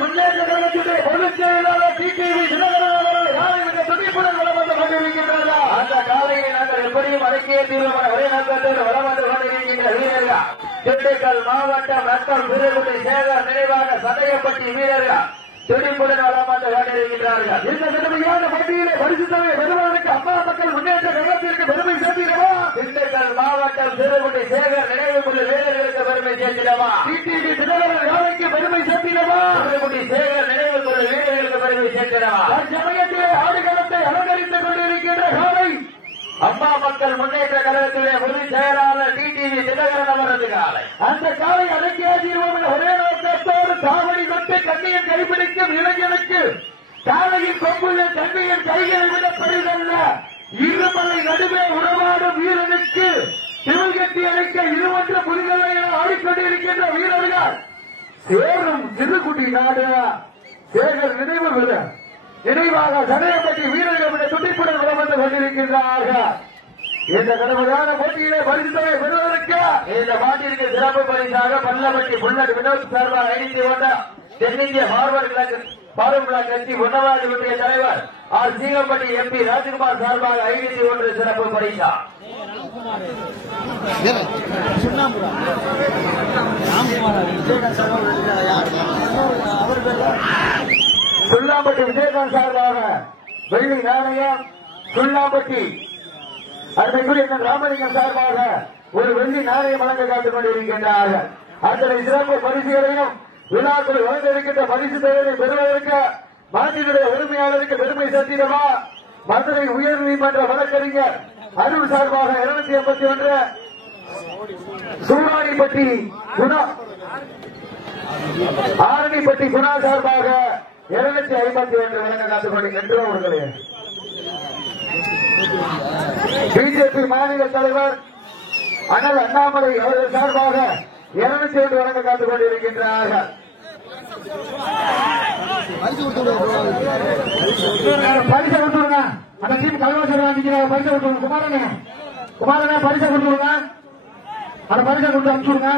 முன்னேற்ற கழகத்திலே பொதுச் செயலாளர் டிடிவி தினகரன் துடிப்புடன் வளம் வந்து கொண்டிருக்கின்றனர். அந்த காலையை நாங்கள் எப்படியும் அடக்கிய தீர்மானம் ஒரே நோக்கத்தோடு வளம் வந்து கொண்டிருக்கின்ற வீரர்கள் திண்டுக்கல் மாவட்டம் ரத்தம் சிறுகுடி சேகர் நினைவாக சடையப்பட்டி வீரர்கள் துடிப்புடன் வளம் வந்து கொண்டிருக்கிறார்கள். இந்த கடுமையான போட்டியிலே பரிசு தொகை பெறுவதற்கு அம்மா மக்கள் முன்னேற்ற கழகத்திற்கு பெருமை சேர்த்திடவா, திண்டுக்கல் மாவட்டம் சிறுகுடி சேகர் நினைவு குழு வீரர்களுக்கு பெருமை சேர்த்திடவா, டிடிவி தினகரன் யாழைக்கு பெருமை சேர்த்திடவா, சிறுகுடி சேகர் நினைவு குழு வீரர்களுக்கு பெருமை சேர்த்திடவா. சமயத்திலே ஆடுகளத்தை அலங்கரித்துக் கொண்டிருக்கின்ற காலை அம்மா மக்கள் முன்னேற்ற கழகத்திலே பொதுச் செயலாளர் டிடிவி தினகரன் அவரது காலை. அந்த காலை அடக்கிய தீர்வோம் ஒரே நோக்கத்தோடு காவடி கொண்டு கண்ணியின் கைப்பிடிக்கும் இளைஞனுக்கு காலையின் கொம்புள்ள கண்ணியின் கைகளை விட பெரிதல்ல. இருமலை நடுவே உறவாடும் வீரனுக்கு சிவகட்டி அழைக்க இருமன்ற புலிகளை ஆடிக்கொண்டிருக்கின்ற வீரர்கள் சேரும் சிறுகுடி நாடு சேகர் நினைவு விட நினைவாக சடையப்பட்டி வீரர்கள் விட துடிப்புடன் வளம் வந்து கொண்டிருக்கின்றார்கள். இந்த கடுமையான போட்டியிலே பரிசு தொகை பெறுவதற்கு இந்த மாட்டிற்கு சிறப்பு பரிசாக பல்லப்பட்டி புல்லட் வினோத் சார்பாக ஐடிசி கொண்ட தென்னிந்திய ஃபார்வர்ட் பிளாக் கட்சி உன்னவாதி ஒன்றிய தலைவர் ஆர் சீகப்பட்டி MP ராஜ்குமார் சார்பாக ஐடிசி ஒன்று சிறப்பு பரிசா. சுல்லாம்பட்டி விஜயகாந்த் சார்பாக வெள்ளி நாணயம், சுல்லாம்பட்டி அருமைக்குரிய ராமலிங்கம் சார்பாக ஒரு வெள்ளி நாணயம் வழங்க காத்துக் கொண்டிருக்கின்றார்கள். அத்தனை சிறப்பு பரிசுகளையும் விழாக்கள் வழங்கியிருக்கின்ற பரிசு தொகையை பெறுவதற்கு மாநில உரிமையாளருக்கு பெருமை சேர்த்திடவா, மதுரை உயர்நீதிமன்ற வழக்கறிஞர் அருள் சார்பாக 281, சூராணிப்பட்டி குணா ஆரணிப்பட்டி குணா சார்பாக 251 வழங்க காத்துக் கொண்டு பிஜேபி மாநில தலைவர் அண்ணல் அண்ணாமலை அவர்கள் சார்பாக 202 வழங்க காத்துக் கொண்டிருக்கின்றார்கள். பரிசு கொடுத்துருங்க. அந்த டீம் கல்வாசம் பரிசு கொடுத்துருங்க. குமாரனே பரிசை கொடுத்துருங்க. அந்த பரிசை கொடுத்து அனுப்பிச்சுடுங்க.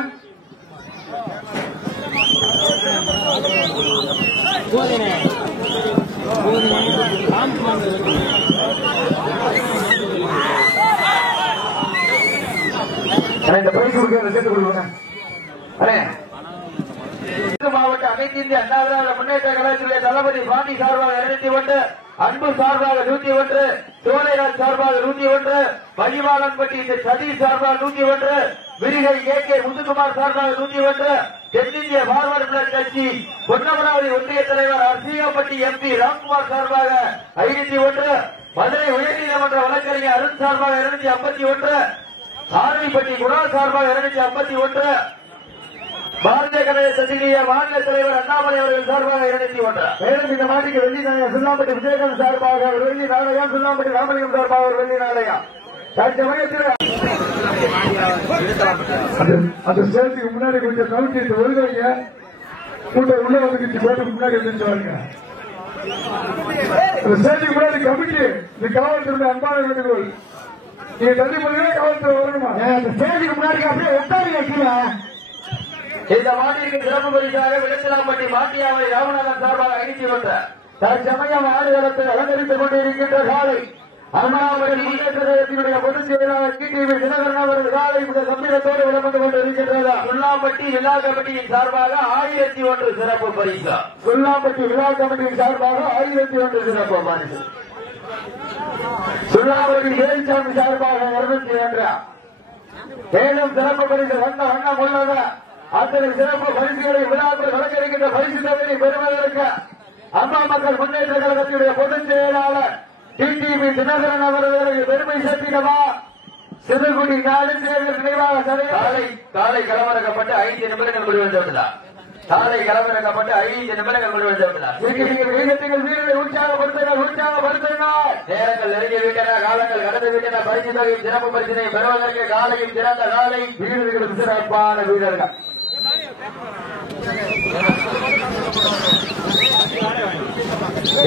இந்த பரிசு கொடுக்க சேர்த்து கொடுங்க. மாவட்ட அனைத்து இந்திய அண்ணா திராவிட முன்னேற்ற கழகத்திலே தளபதி பாண்டி சார்பாக 201, அன்பு சார்பாக 101, சோலைராஜ் சார்பாக 101, பள்ளிவாளன்பட்டி சதீஷ் சார்பாக 101, விரிகை கே முத்துக்குமார் சார்பாக 101, தென்னிந்திய பார்வர்ட் பிளட் கட்சி பொன்னமராவதி ஒன்றிய தலைவர் அர்சிகாப்பட்டி எம்பி ராம்குமார் சார்பாக 501, மதுரை உயர்நீதிமன்ற வழக்கறிஞர் அருண் சார்பாக 251, ஆரணிப்பட்டி குணா சார்பாக 251, பாரதிய கழக சசிகலைய மாநில தலைவர் அண்ணாமலை அவர்கள் சார்பாக 201. மேலும் இந்த மாட்டிக்கு வெள்ளி நாணயம் சுண்ணாம்பட்டி விஜயகாந்த் சார்பாக ஒரு வெள்ளி நாணயம், சுண்ணாம்பட்டி ராமலிங்கம் சார்பாக ஒரு வெள்ளி நாணயம். அந்த ஸ்டேஜுக்கு முன்னாடி கொஞ்சம் கவுண்டி ஒழுங்கைங்க கூட்டம் உள்ள வந்துக்கிட்டு கோட்டுக்கு முன்னாடி வந்துருவாங்க. அந்த ஸ்டேஜுக்கு முன்னாடி கமிட்டி இந்த காவல்துறை அன்பான வேண்டுகோள், நீங்க தள்ளி போனீங்கன்னா காவல்துறை வரணுமா? அந்த ஸ்டேஜுக்கு முன்னாடி அப்படியே ஒட்டாரி வைக்கல. இந்த மாட்டிற்கு சிறப்பு பரிசாக விளைச்சலாம்பட்டி மாட்டியாவை ராமநாதன் சார்பாக 501. தற்சமயம் ஆடுகளத்தை அலங்கரித்துக் கொண்டிருக்கின்ற காலை அண்ணாமலை முன்னேற்ற கழகத்தினுடைய பொதுச் செயலாளர் டிடிவி தினகரன் அவர்கள் காலை மிக கம்பீரத்தோடு விளம்பரம் கொண்டிருக்கின்றதா. சுல்லாம்பட்டி விழா கமிட்டியின் சார்பாக 1001 சிறப்பு பரிசு. சுல்லாம்பட்டி விழா கமிட்டியின் சார்பாக 1001 சிறப்பு பரிசு. சுல்லாம்பட்டி வேலுசாமி சார்பாக 201. மேலும் சிறப்பு பரிசு வண்ணம் உள்ளது. அத்தனை சிறப்பு பரிசுகளை விழாக்கள் வழங்கியிருக்கின்ற பரிசு தொகையை பெறுவதற்கு அம்மா மக்கள் முன்னேற்ற கழகத்தினுடைய பொதுச் செயலாளர் டிடிவி தினகரன் அவர்களுக்கு பெருமை சேர்த்திடவா. சிறுகுடி நாடுதேவர் நினைவாக காலை களமிறக்கப்பட்டு 5 நிமிடங்கள் முடிவெடுத்துள்ளார். காலை களமிறக்கப்பட்டு 5 நிமிடங்கள் முடிவெடுத்துள்ளார். வீரரை உற்சாகப்படுத்தினார். நேரங்கள் நெருங்கிவிட்டன, காலங்கள் கடந்து விட்டன. பரிசு தொகையும் சிறப்பு பரிசினை பெறுவதற்கு காலையும் சிறந்த காலை வீரர்களும் சிறப்பான வீரர்கள்.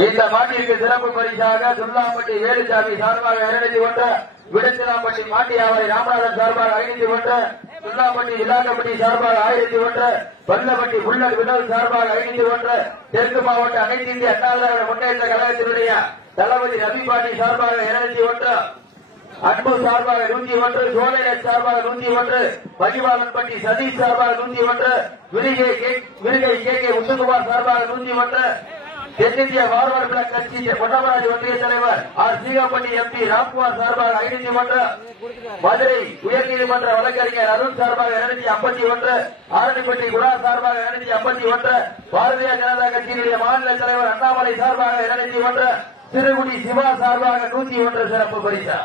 இந்த மாட்டிற்கு சிறப்பு பரிசாக சுல்லாம்பட்டி வேலுசாமி சார்பாக 201, விடுத்தலாம்பட்டி மாட்டியாவை ராமநாதன் சார்பாக 501, சுல்லாம்பட்டி இலாக்கம்பட்டி சார்பாக 1001, பல்லப்பட்டி புல்லர் வினோத் சார்பாக 501, தெற்கு மாவட்ட அனைத்து இந்திய அண்ணா திராவிட முன்னேற்ற கழகத்தினுடைய தளபதி ரவிபாண்டி சார்பாக 201, அன்பு சார்பாக 101, சோலைராஜ் சார்பாக 101, பள்ளிவாளன்பட்டி சதீஷ் சார்பாக 101, விரிகை கே முத்துக்குமார் சார்பாக 101, தென்னிந்திய பார்வர்ட் பிளாக் கட்சி பொன்னமராவதி ஒன்றிய தலைவர் அர்சிகாப்பட்டி எம்பி ராம்குமார் சார்பாக 501, மதுரை உயர்நீதிமன்ற வழக்கறிஞர் அருண் சார்பாக 251, ஆரணிப்பட்டி குணா சார்பாக 251, பாரதிய ஜனதா கட்சியினுடைய மாநில தலைவர் அண்ணாமலை சார்பாக 201, சிறுகுடி சிவா சார்பாக 101 சிறப்பு பரிசு.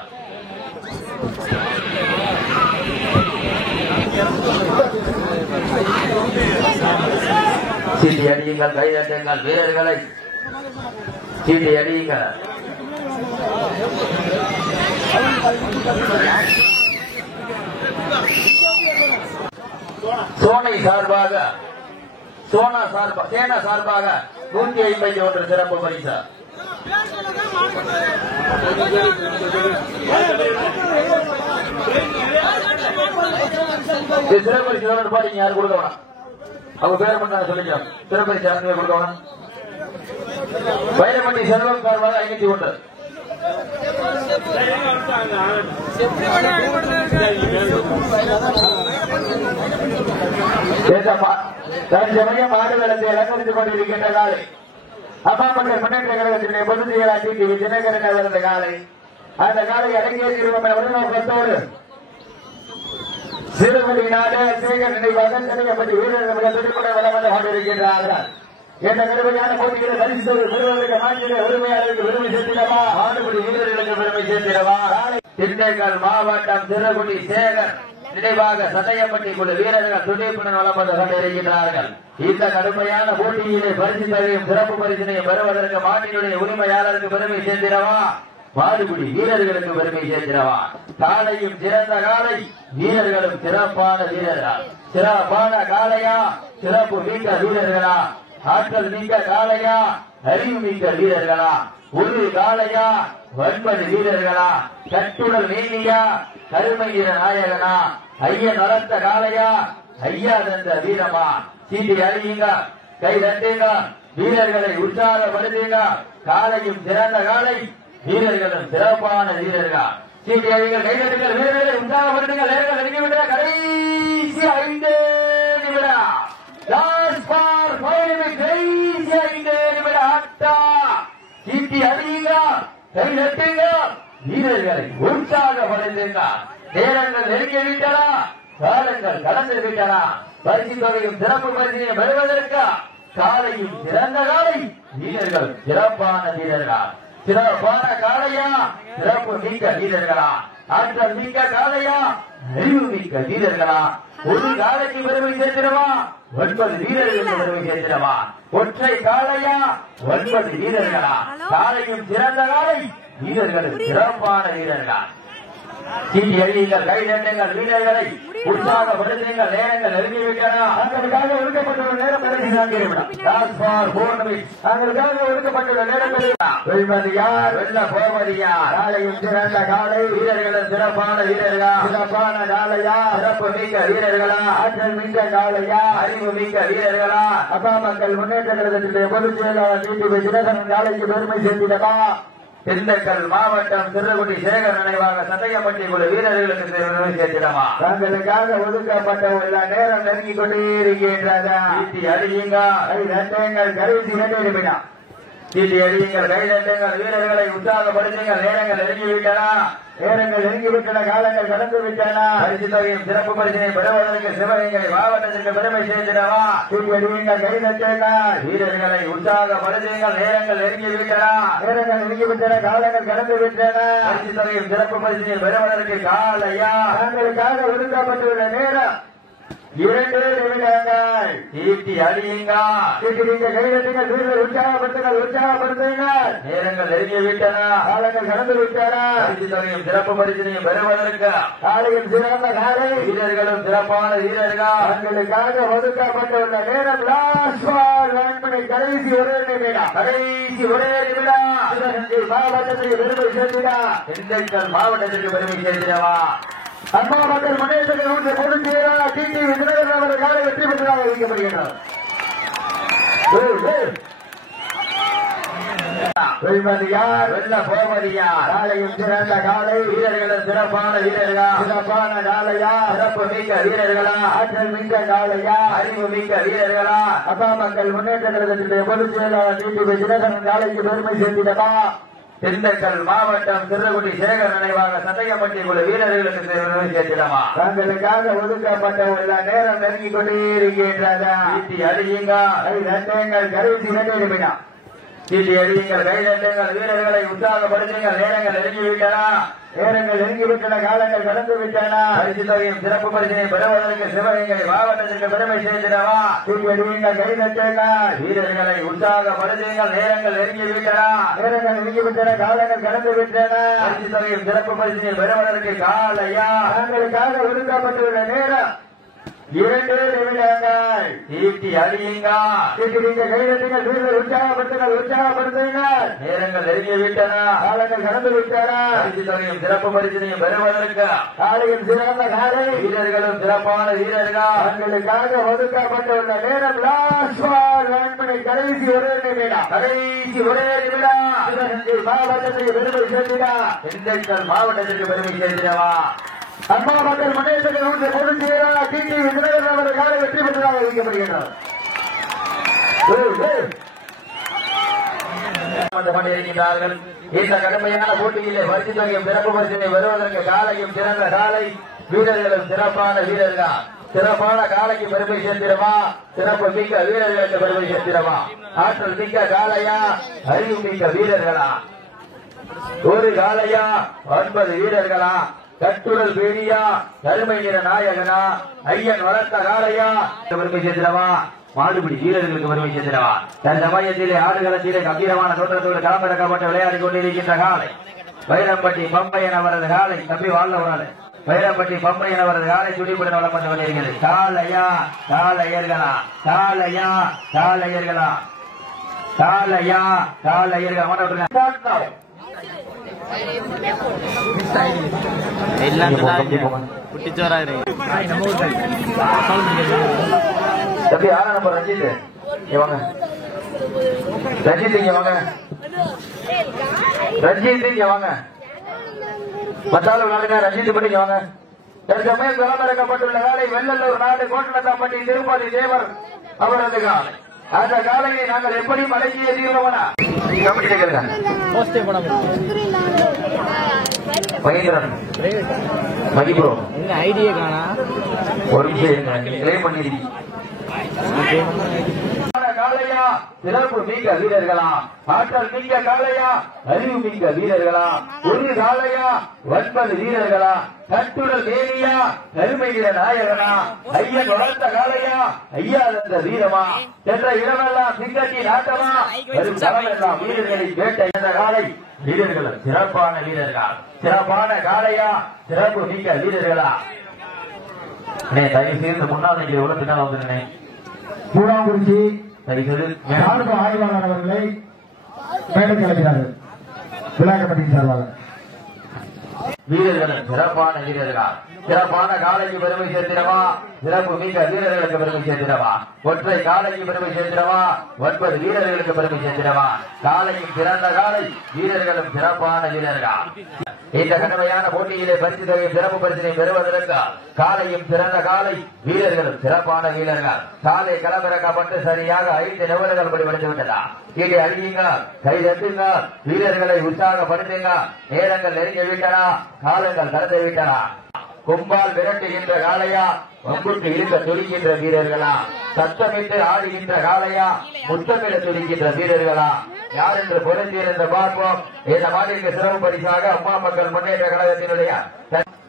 சீட்டி அடியுங்கள், கைதட்டுங்கள், வீரர்களை சீட்டி அடியுங்கள். சேனா சார்பாக 151 சிறப்பு பரிசு. சிறப்பரிசு பாத்தீங்க யாரு கொடுக்க வேணாம், அவங்க பேரை மட்டும் சொல்லிக்கலாம். சிறப்பரிசு யாருமே கொடுக்க வேணாம். வைரப்பட்டி செல்வம் சார்பாக 501. தற்சமயம் ஆடுகளத்தை அலங்கரித்துக் கொண்டிருக்கின்ற காலை அம்மா மக்கள் முன்னேற்ற கழகத்தினுடைய பொதுச் செயலாளர் டிடிவி தினகரன் அவரது காலை. அந்த காலை அடங்கியோடு சிறுகுடி நாடு சேகர் நினைவாக நினைக்கப்பட்டு வீரர்கள் திருப்பட வளம் வந்து கொண்டிருக்கின்றார்கள். என்ற கடுமையான போட்டிகளை பரிசு பெறுவதற்கு மாநில உரிமையாளருக்கு பெருமை சேர்த்திடவா, ஆண்டுகுடி வீரர்களுக்கு பெருமை சேர்த்திடவா. திண்டுக்கல் மாவட்டம் சிறுகுடி சேகர் நினைவாக சட்டையப்பட்டி குழு வீரர்கள் துணைப்புடன் வளம் வந்து கொண்டிருக்கிறார்கள். இந்த கடுமையான போட்டியிலே பரிசு தொகையும் சிறப்பு பரிசினையும் பெறுவதற்கு மாநில உரிமையாளருக்கு பெருமை சேர்த்திடவா, மாடுபிடி வீரர்களுக்கு பெருமை சேர்க்கிறவா. காலையும் சிறந்த காலை, வீரர்களும் சிறப்பான வீரர்கள். சிறப்பான காலையா, சிறப்பு மிக்க வீரர்களா, ஆற்றல் மிக்க காலையா, அறிவு மிக்க வீரர்களா, ஒரு காலையா, 9 வீரர்களா, கட்டுடல் நீதியா, கருமை வீர நாயகனா, ஐயன் வளர்த்த காலையா, ஐயா தந்த வீரமா. சீட்டி அறியுங்க, கை தட்டுங்க, வீரர்களை உற்சாகப்படுத்துங்க. காலையும் சிறந்த காலை, வீரர்களும் சிறப்பான வீரர்கள். சீட்டி அறிஞர்கள் கைதட்டுங்கள், வீரர்களை உற்சாகப்படுத்துங்கள். நேரங்கள் நெருங்கிவிட்ட கடைசி 5 நிமிடம். லாஸ்ட் ஃபார் 5 நிமிடம். கடைசி 5 நிமிடம் ஆட்டா. சீட்டி அறியுங்க, கை நட்டுங்க வீரர்களை உற்சாகப்படுத்துங்க நேரங்கள் நெருங்கி விட்டன காலங்கள் கடந்து விட்டன பரிசு தொகையும் சிறப்பு பரிசையும் பெறுவதற்கு காலையும் சிறந்த காலை வீரர்கள் சிறப்பான வீரர்கள் சிறப்பான காலையா சிறப்பு மிக்க வீரர்களா ஆற்றல் மிக்க காலையா அறிவு மிக்க வீரர்களா ஒரு காலைக்கு பெருமை சேர்த்திடவா 9 வீரர்களுக்கு பெருமை சேர்த்திடவா ஒற்றை காலையா 9 வீரர்களா காலையும் சிறந்த காலை வீரர்கள் சிறப்பான வீரர்களா சீட்டி அழியுங்கள் கை தட்டுங்கள் வீரர்களை உற்சாகப்படுத்துங்கள் நேரங்கள் நெருங்கிவிட்டன அதற்காக ஒதுக்கப்பட்டுள்ள நேரம் அதற்காக ஒதுக்கப்பட்டுள்ள நேரம் வெல்வது யார் வெல்ல போவது யார் காலையும் சிறந்த காலை வீரர்களும் சிறப்பான வீரர்களா சிறப்பான காலையா சிறப்பு மிக்க வீரர்களா ஆற்றல் மிக்க காலையா அறிவு மிக்க வீரர்களா அப்பா மக்கள் முன்னேற்ற கழகத்தினுடைய பொதுச் செயலாளர் டிடிவி தினகரன் காலைக்கு பெருமை சேர்த்திடமா திண்டுக்கல் மாவட்டம் சிறுகுடி சேகர் நினைவாக சட்டையப்பட்டி குழு வீரர்களுக்கு பெருமை சேர்த்திடமா தங்களுக்காக ஒதுக்கப்பட்ட உள்ள நேரம் நெருங்கிக் கொண்டே இருக்கின்றதா சீட்டி அடியுங்க கை தட்டுங்கள் கருவி 2 நிமிடம் சீட்டி அடியுங்கள் கை தட்டுங்கள் வீரர்களை உற்சாகப்படுத்துங்கள் நேரங்கள் நெருங்கிவிட்டன நேரங்கள் நெருங்கிவிட்டன காலங்கள் கடந்து விட்டன பரிசு தொகையும் சிறப்பு பரிசினை பெறுவதற்கு சிவகங்கை மாவட்டத்திற்கு பெருமை சேர்த்திடவா சீட்டி அடியுங்கள் கை தட்டுங்கள் வீரர்களை உற்சாகப்படுத்துங்கள் நேரங்கள் நெருங்கிவிட்டன நேரங்கள் நெருங்கிவிட்டன காலங்கள் கடந்து விட்டன பரிசு தொகையும் சிறப்பு பரிசினை பெறுவதற்கு காலையா தங்களுக்காக ஒதுக்கப்பட்டுள்ள நேரம் 2 நிமிடங்கள் சீட்டி அடியுங்க சீட்டி கைதட்டுங்கள் வீரர்கள் உற்சாகப்படுத்துங்கள் நேரங்கள் நெருங்கிவிட்டன காலங்கள் கடந்து விட்டன பரிசு தொகையும் சிறப்பு பரிசினையும் பெறுவதற்கு காலையும் சிறந்த காலை வீரர்களும் சிறப்பான வீரர்கள் தங்களுக்காக ஒதுக்கப்பட்டுள்ள நேரம் லாஸ்ட் கடைசி 1 நிமிடம் மாவட்டத்திற்கு பெருமை சேர்த்திடா திண்டுக்கல் மாவட்டத்திற்கு பெருமை சேர்த்திடவா அம்மா மக்கள் முன்னேற்ற பொதுச் செயலாளர் டிடிவி தினகரன் அவர்களுக்காக வெற்றி பெற்றதாக அறிவிக்கப்படுகிறார் வெல்வது யார் வெல்ல போவது யார் காலையும் சிறந்த காலை வீரர்களும் சிறப்பான வீரர்களா சிறப்பான காலையா சிறப்பு மிக்க வீரர்களா ஆற்றல் மிக்க காலையா அறிவு மிக்க வீரர்களா அப்பா மக்கள் முன்னேற்ற கழகத்தினுடைய பொதுச் செயலாளர் டிடிவி தினகரன் காலைக்கு பெருமை சேர்த்திடமா திண்டுக்கல் மாவட்டம் சிறுகுடி சேகர் நினைவாக சட்டையப்பட்டி குழு வீரர்களுக்கு பெருமை சேர்த்திடமா தங்களுக்காக ஒதுக்கப்பட்ட உள்ள நேரம் நெருங்கிக் கொண்டே இருக்கின்றதா சீட்டி அடியுங்க கை தட்டுங்கள் கருவி 2 நிமிடம் சீட்டி அடியுங்கள் கை தட்டுங்கள் வீரர்களை உற்சாகப்படுத்துங்கள் நேரங்கள் நெருங்கிவிட்டன நேரங்கள் நெருங்கிவிட்டன காலங்கள் கடந்து விட்டன பரிசு தொகையும் சிறப்பு பரிசினை பெறுவதற்கு சிவகங்கை மாவட்டத்திற்கு பெருமை சேர்த்திடவா சீட்டி அடியுங்கள் கை தட்டுங்கள் வீரர்களை உற்சாகப்படுத்துங்கள் நேரங்கள் நெருங்கிவிட்டன நேரங்கள் நெருங்கிவிட்டன காலங்கள் கடந்து விட்டன பரிசு தொகையும் சிறப்பு பரிசினை பெறுவதற்கு காலையா தங்களுக்காக ஒதுக்கப்பட்டுள்ள நேரம் 2 நிமிடங்கள் சீட்டி அடியுங்க சீட்டி கைதட்டுங்கள் வீரர்கள் உற்சாகப்படுத்துங்கள் நேரங்கள் நெருங்கிவிட்டன காலங்கள் கடந்து விட்டன பரிசு தொகையும் சிறப்பு பரிசினையும் பெறுவதற்கு காலையும் சிறந்த காலை வீரர்களும் சிறப்பான வீரர்கள் தங்களுக்காக ஒதுக்கப்பட்டுள்ள நேரம் லாஸ்ட் கடைசி 1 நிமிடம் மாவட்டத்திற்கு பெருமை சேர்த்திடா திண்டுக்கல் மாவட்டத்திற்கு பெருமை சேர்த்திடவா அம்மா மக்கள் முன்னேற்ற கழகத்தினுடைய பொதுச் செயலாளர் டிடிவி தினகரன் அவர்களுக்காக வெற்றி பெற்றதாக அறிவிக்கப்படுகிறார் இந்த கடுமையான போட்டியிலே பரிசு தொகையும் சிறப்பு பரிசினை பெறுவதற்கு காலையும் சிறந்த காலை வீரர்களும் சிறப்பான வீரர்கள் சிறப்பான காலைக்கு பெருமை சேர்த்திடவா சிறப்பு மிக்க வீரர்களுக்கு பெருமை சேர்த்திடவா ஆற்றல் மிக்க காலையா அறிவு மிக்க வீரர்களா ஒரு காலையா 9 வீரர்களா கட்டுடல் பேரியா கருமை நிற நாயகனா ஐயன் வளர்த்த காலையா பெருமை சேர்த்திடவா மாடுபிடி வீரர்களுக்கு பெருமை சேர்த்திடவா தன் சமயத்திலே ஆடுகளத்திலே கம்பீரமான தோற்றத்தோடு களமிறக்கப்பட்டு விளையாடிக் கொண்டிருக்கின்ற காலை வைரம்பட்டி பம்பையன் அவரது காலை தப்பி வாழ்ந்தவரால் வைரம்பட்டி பம்பையன் அவரது காலை துடிப்புடன் வளப்பட்டு கொண்டிருக்கிறது காலையா காலையர்களா காலையா காலையர்களா காலையா காலையர்கள் மாட்டோம் தம்பி 6 நம்பர் ரஞ்சித் இங்க வாங்க ரஞ்சித் இங்க வாங்க ரஞ்சித் இங்க வாங்க மத்தாளூர் நாடுங்க ரஞ்சித் பண்ணி இங்க வாங்க தற்சமயம் களமிறக்கப்பட்டுள்ள காலை வெள்ளலூர் நாடு கோட்டனத்தாம்பட்டி திருப்பதி தேவர் அவரது காலை அந்த காலையை நாங்கள் எப்படி மடக்கிய தீர்வோம்னா மதிப்புறோம் ஐடியா காணா ஒரு கிளைம் பண்ணிருக்கீங்க. காளையா சிறப்பு மிக்க வீரர்களா, ஆற்றல் மிக்க காளையா, அறிவு மிக்க வீரர்களா, ஒரு காளையா 9 வீரர்களா, கட்டுடல் தேனியா, கருமை வீர நாயகனா, ஐயன் வளர்த்த காளையா, ஐயா தந்த வீரமா, என்ற இடமெல்லாம் சிங்கத்தின் ஆட்டமா, வரும் களமெல்லாம் வீரர்களின் வேட்டை என்ற காலை வீரர்கள் சிறப்பான வீரர்கள், சிறப்பான காளையா, சிறப்பு மிக்க வீரர்களா. தயவு செய்து முன்னாள் எவ்வளவு பின்னால் வந்து பூராங்குறிச்சி ராணுவ ஆய்வாளர் அவர்களை மேடைக்கு அழைக்கிறார்கள் விழா கமிட்டியின் சார்பாக. வீரர்கள் சிறப்பான வீரர்கள், சிறப்பான காலைக்கு பெருமை சேர்த்திடவா, சிறப்பு மிக்க வீரர்களுக்கு பெருமை சேர்த்திடவா, ஒற்றை காலைக்கு பெருமை சேர்த்திடவா, 9 வீரர்களுக்கு பெருமை சேர்த்திடவா, காலையும் சிறந்த காலை, வீரர்களும் சிறப்பான வீரர்கள். இந்த கடுமையான போட்டியிலே பரிசு தொகையும் சிறப்பு பரிசினை பெறுவதற்கு காலையும் சிறந்த காலை, வீரர்களும் சிறப்பான வீரர்கள். காலை களமிறக்கப்பட்டு சரியாக 5 நிமிடங்கள் படி முடிந்து விட்டதா. கீழே அழியுங்க, கை தட்டுங்க, வீரர்களை உற்சாகப்படுத்துங்க. நேரங்கள் நெருங்கி விட்டன, காலங்கள் கடந்து விட்டன. கும்பால் விரட்டுகின்ற காளையா, வம்புக்கு இழுக்க துடிக்கின்ற வீரர்களா, சத்தமிட்டு ஆடுகின்ற காளையா, முத்தமிட துடிக்கின்ற வீரர்களா, யார் என்று பொருந்தியிருந்த பார்ப்போம். இந்த மாநில சிறப்பு பரிசாக அம்மா மக்கள் முன்னேற்ற கழகத்தினுடைய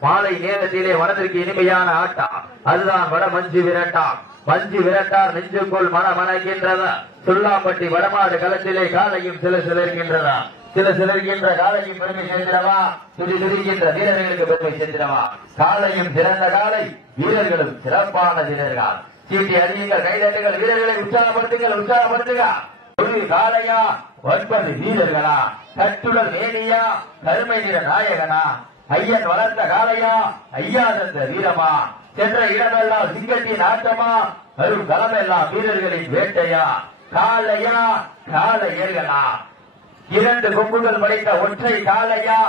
மாலை நேரத்திலே மனதிற்கு இனிமையான ஆட்டம், அதுதான் வட மஞ்சு விரட்டா. மஞ்சு விரட்டார் நெஞ்சுக்குள் மனமணக்கின்றதா. சுல்லாம்பட்டி வடமாடு களத்திலே காலையும் சில சிலர்கின்றதா, சில சிலர்கின்ற காலையும் பெருமை சேர்ந்திடவா, துடி துடிக்கின்ற வீரர்களுக்கு பெருமை சேர்ந்திடவா. காலையும் சிறந்த காலை, வீரர்களும் சிறப்பான வீரர்கள். சீட்டி அறியுங்கள், கைதட்டுங்கள், வீரர்களை உற்சாகப்படுத்துங்கள், உற்சாகப்படுத்துங்க. ஒரு காளையா, 9 வீரர்களா, கட்டுடல் மேனியா, கருமை நிற நாயகனா, ஐயன் வளர்த்த காளையா, ஐயா தந்த வீரமா, சென்ற இடமெல்லாம் சிங்கத்தின் ஆட்டமா, வரும் களமெல்லாம் வீரர்களின் வேட்டையா. காளையா, காளையர்களா, 2 கொம்புகள் படைத்த ஒற்றை காளையா,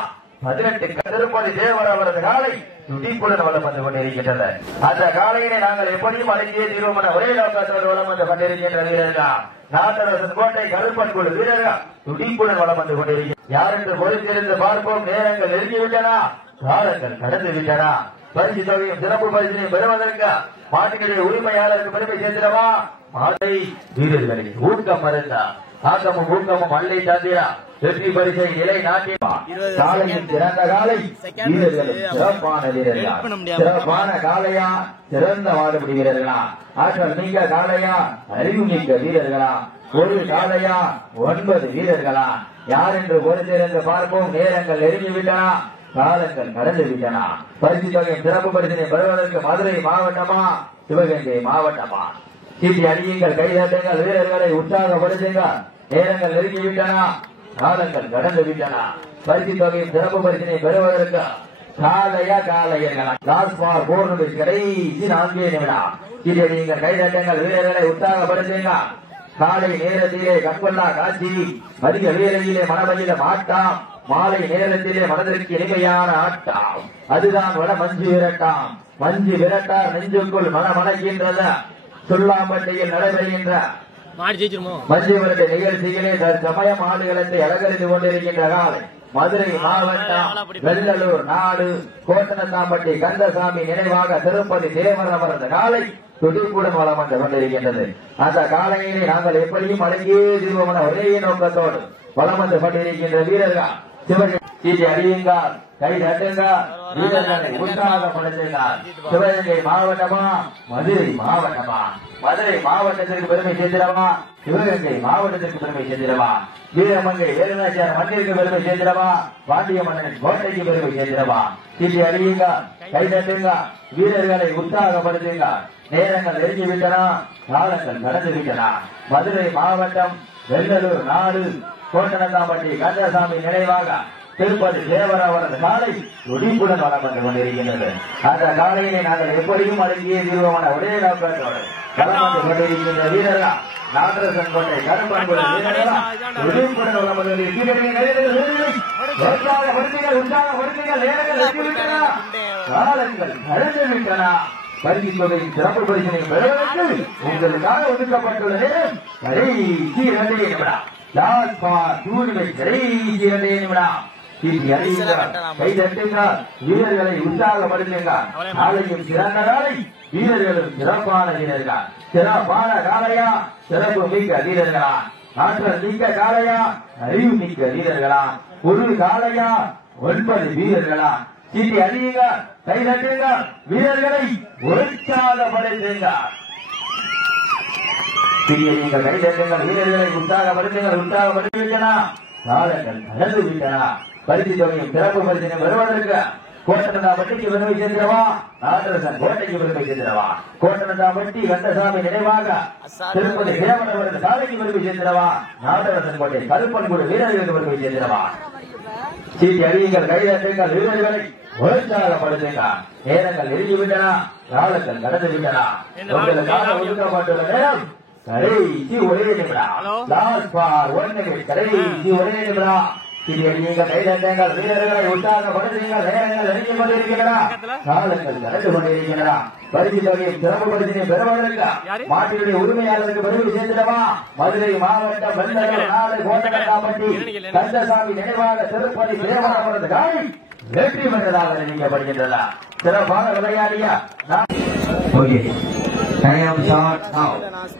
18 திருப்பதி தேவர் அவரது காலை துடிப்புடன் வளம் வந்து கொண்டிருக்கின்றன. அந்த காலையினை நாங்கள் எப்படியும் அடங்கியே தீர்வோம் என ஒரே நோக்கத்தோடு வளம் வந்து கொண்டிருக்கின்ற வீரர்கள், நாட்டரசன் கோட்டை கருப்பன் குழு வீரர்கள் துடிப்புடன் வளம் வந்து கொண்டிருக்கிறார். யார் என்று பொறுத்திருந்து பார்ப்போம். நேரங்கள் நெருங்கிவிட்டன, காலங்கள் கடந்து விட்டன. பரிசு தொகையும் சிறப்பு பரிசினை பெறுவதற்கு மாட்டுடைய உரிமையாளருக்கு பெருமை சேர்த்திடவா. மாட்டை வீரர்களின் ஊக்கம் மறந்தா, ஆக்கமும் ஊக்கமும் அல்லை சாத்திரா, வெற்றி பரிசை நிலை நாட்டியமா. காலையும் சிறந்த காலை, வீரர்களும் சிறப்பான வீரர்களா, சிறப்பான காளையா, சிறந்த மாடுபிடி வீரர்களா, ஆற்றல் மிக்க காளையா, அறிவு மிக்க வீரர்களா, ஒரு காளையா, 9 வீரர்களா, யார் என்று பொறுத்திருந்து பார்ப்போம். நேரங்கள் நெருங்கிவிட்டன, காலங்கள் கடந்து விட்டன. பரிசு தொகையும் சிறப்பு பரிசினை பெறுவதற்கு மதுரை மாவட்டமா, சிவகங்கை மாவட்டமா? சீட்டி அடியுங்கள், கைதட்டுங்கள், வீரர்களை உற்சாகப்படுத்துங்க. நேரங்கள் நெருங்கிவிட்டன, காலங்கள் கடந்து விட்டன. பரிசு தொகையும் சிறப்பு பரிசினை பெறுவதற்கு காளையா, காளையர்களா, லாஸ்பார் போர்னு கடைசி 4 நிமிடம். சீட்டி அடியுங்கள், கைதட்டுங்கள், வீரர்களை உற்சாகப்படுத்துங்க. காலை நேரத்திலே கண்கொள்ளா காட்சி, மதிய வீரத்திலே மனமதில ஆட்டம், மாலை நேரத்திலே மனதிற்கு இனிமையான ஆட்டம், அதுதான் வட மஞ்சு விரட்டாம். மஞ்சு விரட்டார் நெஞ்சுக்குள் மனமணக்கின்றத. சுல்லாம்பட்டியில் நடைபெறுகின்ற மஞ்சு விரட்டு நிகழ்ச்சிகளே தற்சமயம் ஆடுகளத்தை அலங்கரித்து கொண்டிருக்கின்ற காலை மதுரை மாவட்டம் வெள்ளலூர் நாடு கோட்டனத்தாம்பட்டி கந்தசாமி நினைவாக திருப்பதி தேவர் அவரது காலை துடிப்புடன் வளம் வந்து கொண்டிருக்கின்றது. அந்த காலையிலே நாங்கள் எப்படியும் அடங்கியே தீர்வோம் என ஒரே நோக்கத்தோடு வளம் வந்து கொண்டிருக்கின்ற வீரர்கள் சிவகங்கை அறியுங்கள், கை தட்டுங்க, வீரர்களை உற்சாகப்படுத்துங்கள். சிவகங்கை மாவட்டமா, மதுரை மாவட்டமா? மதுரை மாவட்டத்திற்கு பெருமை சேர்ந்திடவா, சிவகங்கை மாவட்டத்திற்கு பெருமை சேர்ந்திடவா? வீரமங்கை வேலுநாச்சியார் மண்ணிற்கு பெருமை சேர்ந்திடவா, பாண்டிய மன்னனின் கோட்டைக்கு பெருமை சேர்ந்திடவா? சீட்டி அடியுங்க, கை தட்டுங்க, வீரர்களை உற்சாகப்படுத்துங்க. நேரங்கள் நெருங்கிவிட்டன, காலங்கள் கடந்து விட்டன. மதுரை மாவட்டம் வெள்ளலூர் நாடு கோட்டனத்தாம்பட்டி கந்தசாமி நினைவாக திருப்பதி தேவர் அவரது காலை துடிப்புடன் வளம் வந்து கொண்டிருக்கின்றது. அந்த காலையினை நாங்கள் எப்படியும் அடங்கியே தீர்வோமான ஒரே நோக்கத்தோடு வளம் வந்து கொண்டிருக்கின்ற வீரர்கள் நாட்டரசன் கோட்டை கருப்பன்குழு வீரர்களா துடிப்புடன் வளம் வந்து உற்சாகப்படுத்துங்கள். நேரங்கள் காலங்கள் கடந்து விட்டன, பரிசு தொகை சிறப்பு பரிசனை பெறுவதற்கு உங்களுக்காக ஒதுக்கப்பட்டுள்ள நேரம் கடைசி 2 நிமிடம். லாஸ்ட் ஃபார் 2 நிமிடம். கடைசி 2 நிமிடம். கை தட்டுங்க, வீரர்களை உற்சாகப்படுத்துங்க. நாளையும் சிறந்த நாளை, வீரர்களும் சிறப்பான வீரர்கள். சிறப்பான காலையா, சிறப்பு மிக்க வீரர்களா, ஆற்றல் மிக்க காலையா, அறிவு மிக்க வீரர்களா, ஒரு காலையா 9 வீரர்களா. சீட்டி அடியுங்க, கை தட்டுங்க, வீரர்களை உற்சாகப்படுத்துங்க. நீங்கள் கை தட்டுங்க, வீரர்களை உற்சாகப்படுத்துங்க. காலங்கள் கடந்து விட்டனா. பரிசு தொகையும் சிறப்பு பரிசினை பெறுவதற்கு கோட்டனந்தாம்பட்டிக்கு பெருமை சேர்க்கிறவா, நாட்டரசன் கோட்டைக்கு பெருமை சேர்க்கிறவா, கோட்டனந்தாம்பட்டி கந்தசாமி நினைவாக திருப்பதி தேவனவரது சாலைக்கு பெருமை சேர்க்கிறவா, நாட்டரசன் கோட்டை கருப்பன்குடி வீரர்களுக்கு பெருமை சேர்க்கிறவா. சீட்டி அடியுங்கள், கைதட்டுங்கள், வீரர்களை உற்சாகப்படுத்துங்க. நேரங்கள் நெருங்கிவிட்டன, காலங்கள் கடந்து விட்டன. உங்களுக்காக ஒதுக்கப்பட்டுள்ள நேரம் கடைசி 1 நிமிடம். லாஸ்ட் ஃபார் 1 நிமிடம். கடைசி 1 நிமிடம். நீங்கள் கைதட்டுங்கள், வீரர்களை உற்சாகப்படுத்துங்கள். நேரங்கள் நெருங்கி கொண்டிருக்கின்றன, காலங்கள் கடந்து கொண்டிருக்கின்றன. பரிசு தொகையும் சிறப்பு பரிசினை பெறுவதற்கு மாட்டினுடைய உரிமையாளருக்கு பெருமை சேர்த்திடவா. மதுரை மாவட்டம் வெள்ளர்கள் நாடு கோட்டனந்தாம்பட்டி கந்தசாமி நினைவாக திருப்பதி தேவனவரது காலை வெற்றி பெற்றதாக அறிவிக்கப்படுகின்றன. சிறப்பான விளையாடிய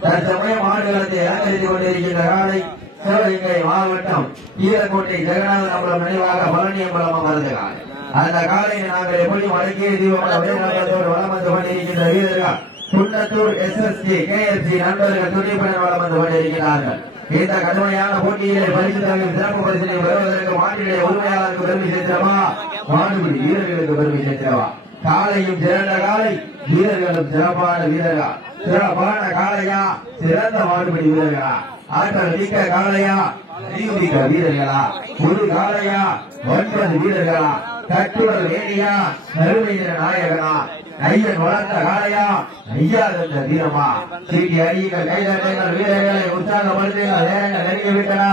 தற்சமயம் ஆடுகளத்தை அலங்கரித்துக் கொண்டிருக்கின்ற காலை சிவகங்கை மாவட்டம் ஈரக்கோட்டை ஜெகநாதன் அம்பலம் நினைவாக பழனியம்பலம் அமர்ந்த காலை. அந்த காலையை நாங்கள் எப்படியும் அடக்கிய தீபமோடு வளம் வந்து கொண்டிருக்கின்ற வீரர்கள் குன்னத்தூர் SSG KSG நண்பர்கள் துணைப்பெண் வளம் வந்து கொண்டிருக்கிறார்கள். இந்த கடுமையான போட்டியிலே பரிசு தொகையும் சிறப்பு பரிசினை பெறுவதற்கு மாட்டினுடைய உரிமையாளருக்கு பெருமை சேர்க்கிறவா, மாடுபிடி வீரர்களுக்கு பெருமை சேர்க்கிறவா. காலையும் சிறந்த காலை, வீரர்களும் சிறப்பான வீரர்களா. சிறப்பான காலையா, சிறந்த மாடுபிடி வீரர்களா. ஆற்றல் மிக்க காலையா, அறிவு மிக்க வீரர்களா. ஒரு காலையா 9 வீரர்களா. கட்டுடல் வேணியா, கருமையின நாயகனா. ஐயன் வளர்ந்த காலையா, ஐயா தந்த வீரமா. சீட்டி அடியுங்கள், கைதட்டுங்கள், வீரர்களை உற்சாகப்படுத்துங்கள். நேரங்கள் நெருங்கி விட்டன,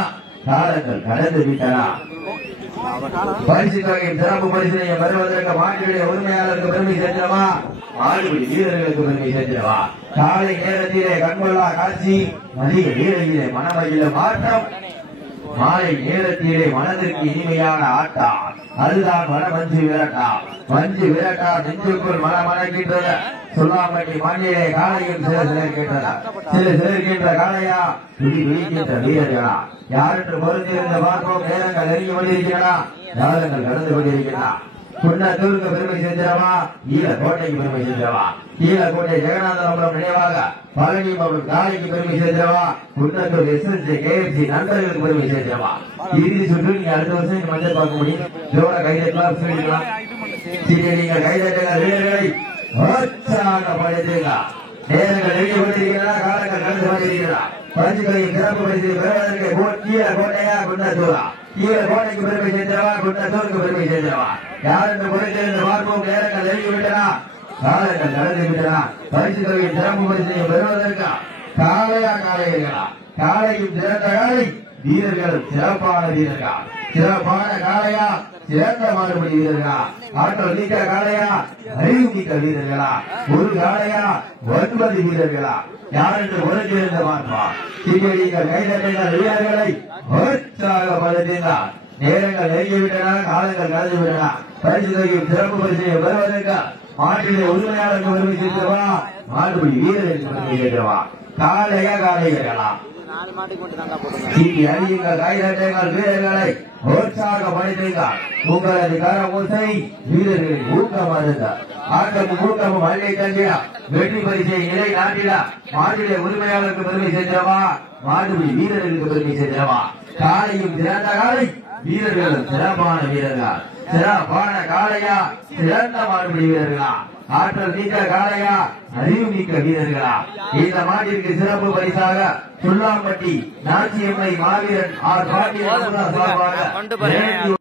காலங்கள் கடந்து விட்டன. பரிசு தொகையும் சிறப்பு பரிசினையும் பெறுவதற்கு மாட்டினுடைய உரிமையாளருக்கு பெருமை சேர்க்கிறவா, மாடுபிடி வீரர்களுக்கு பெருமை சேர்க்கிறவா. காலை நேரத்திலே கண்கொள்ளா காட்சி, அதிக வீரர்களே மனமகிழ மாற்றம். மாலை நேரத்திலே மனதிற்கு இனிமையான ஆட்டா, அதுதான் மனமஞ்சு விரட்டா. மஞ்சு விரட்டா நெஞ்சுக்குள் மனமணக்கின்றது. சொல்லாமட்டி மண்ணிலே காலையும் சிலர் கேட்டனர். சிலர்கின்ற காலையா, துடி துடிக்கின்ற வீரர்களா. யாரென்று பொறுத்திருந்த பார்ப்போம். நேரங்கள் நெருங்கி கொண்டிருக்கிறா, காலங்கள் கடந்து கொண்டிருக்கிறா. குன்னத்தூருக்கு பெருமை சேர்க்கிறவா, ஈழக்கோட்டைக்கு பெருமை சேர்க்கிறவா. ஈழக்கோட்டை ஜெகநாதன் அம்பலம் நினைவாக பழனியம்பலம் காலைக்கு பெருமை சேர்க்கிறவா, குன்னத்தூர் SSG KSG நண்பர்களுக்கு பெருமை சேர்க்கிறவா. இறுதி சுற்று நீங்க அடுத்த வருஷம் மஞ்சள் பார்க்க முடியும். இதோட கைதட்டலாம் சொல்லிக்கலாம். நீங்கள் கைதட்டுங்கள், வீரர்களை உற்சாகப்படுத்துங்க. நேரங்கள் நெருங்கி கொண்டிருக்கிறா, காலங்கள் கடந்து கொண்டிருக்கிறா. பரிசுகளையும் சிறப்பு பரிசு பெறுவதற்கு ஈழக்கோட்டையா, குன்னத்தூரா. ஈழக்கோட்டைக்கு பெருமை சேர்க்கிறவா, குன்னத்தூருக்கு பெருமை சேர்க்கிறவா. யார் என்று பொறுத்திருந்து பார்ப்போம். நேரங்கள் நெருங்கி விட்டனா, காலங்கள் கடந்து விட்டனா. பரிசு தொகையும் சிறப்பு பரிசையும் பெறுவதற்கு காலையா காலையா. காலையும் சிறந்த காலை, வீரர்களும் சிறப்பான வீரர்களா. சிறப்பான காலையா, சிறந்த மாறுபடி வீரர்களா. ஆற்றல் மிக்க காலையா, அறிவு மிக்க வீரர்களா. ஒரு காலையா 9 வீரர்களா. யார் என்று பொறுத்திருந்து பார்ப்போம். நீங்கள் கைதட்டுங்கள், வீரர்களை உற்சாகப்படுத்தினார். நேரங்கள் நெருங்கிவிட்டன, காலங்கள் கடந்து விட்டன. பரிசு தொகையும் சிறப்பு பரிசையும் பெறுவதற்கு மாட்டிலே உரிமையாளருக்கு பெருமை சேர்க்கிறவா, மாடுபிடி வீரர்களுக்கு பெருமை சேர்க்கிறவா. காலையா காலைகளா. சீட்டி அடியுங்கள், கைதட்டுங்கள், வீரர்களை உற்சாகப்படுத்துங்கள். உங்களது கரமூசை வீரர்களின் ஊக்கமருங்க. ஆட்டமும் ஊக்கமும் அள்ளி தந்திட வெற்றி பரிசை நிலை நாட்டிட மாட்டிலே உரிமையாளருக்கு பெருமை சேர்க்கிறவா, மாடுபிடி வீரர்களுக்கு பெருமை சேர்க்கிறவா. காலையும் சிறந்த காலை, வீரர்களும் சிறப்பான வீரர்கள். சிறப்பான காலையா, சிறந்த மாடுபிடி வீரர்களா. ஆற்றல் மிக்க காலையா, அறிவு மிக்க வீரர்களா. இந்த மாட்டிற்கு சிறப்பு பரிசாக சுல்லாம்பட்டி நாச்சியம்மை மாவீரன் ஆர் பாண்டியன் சார்பாக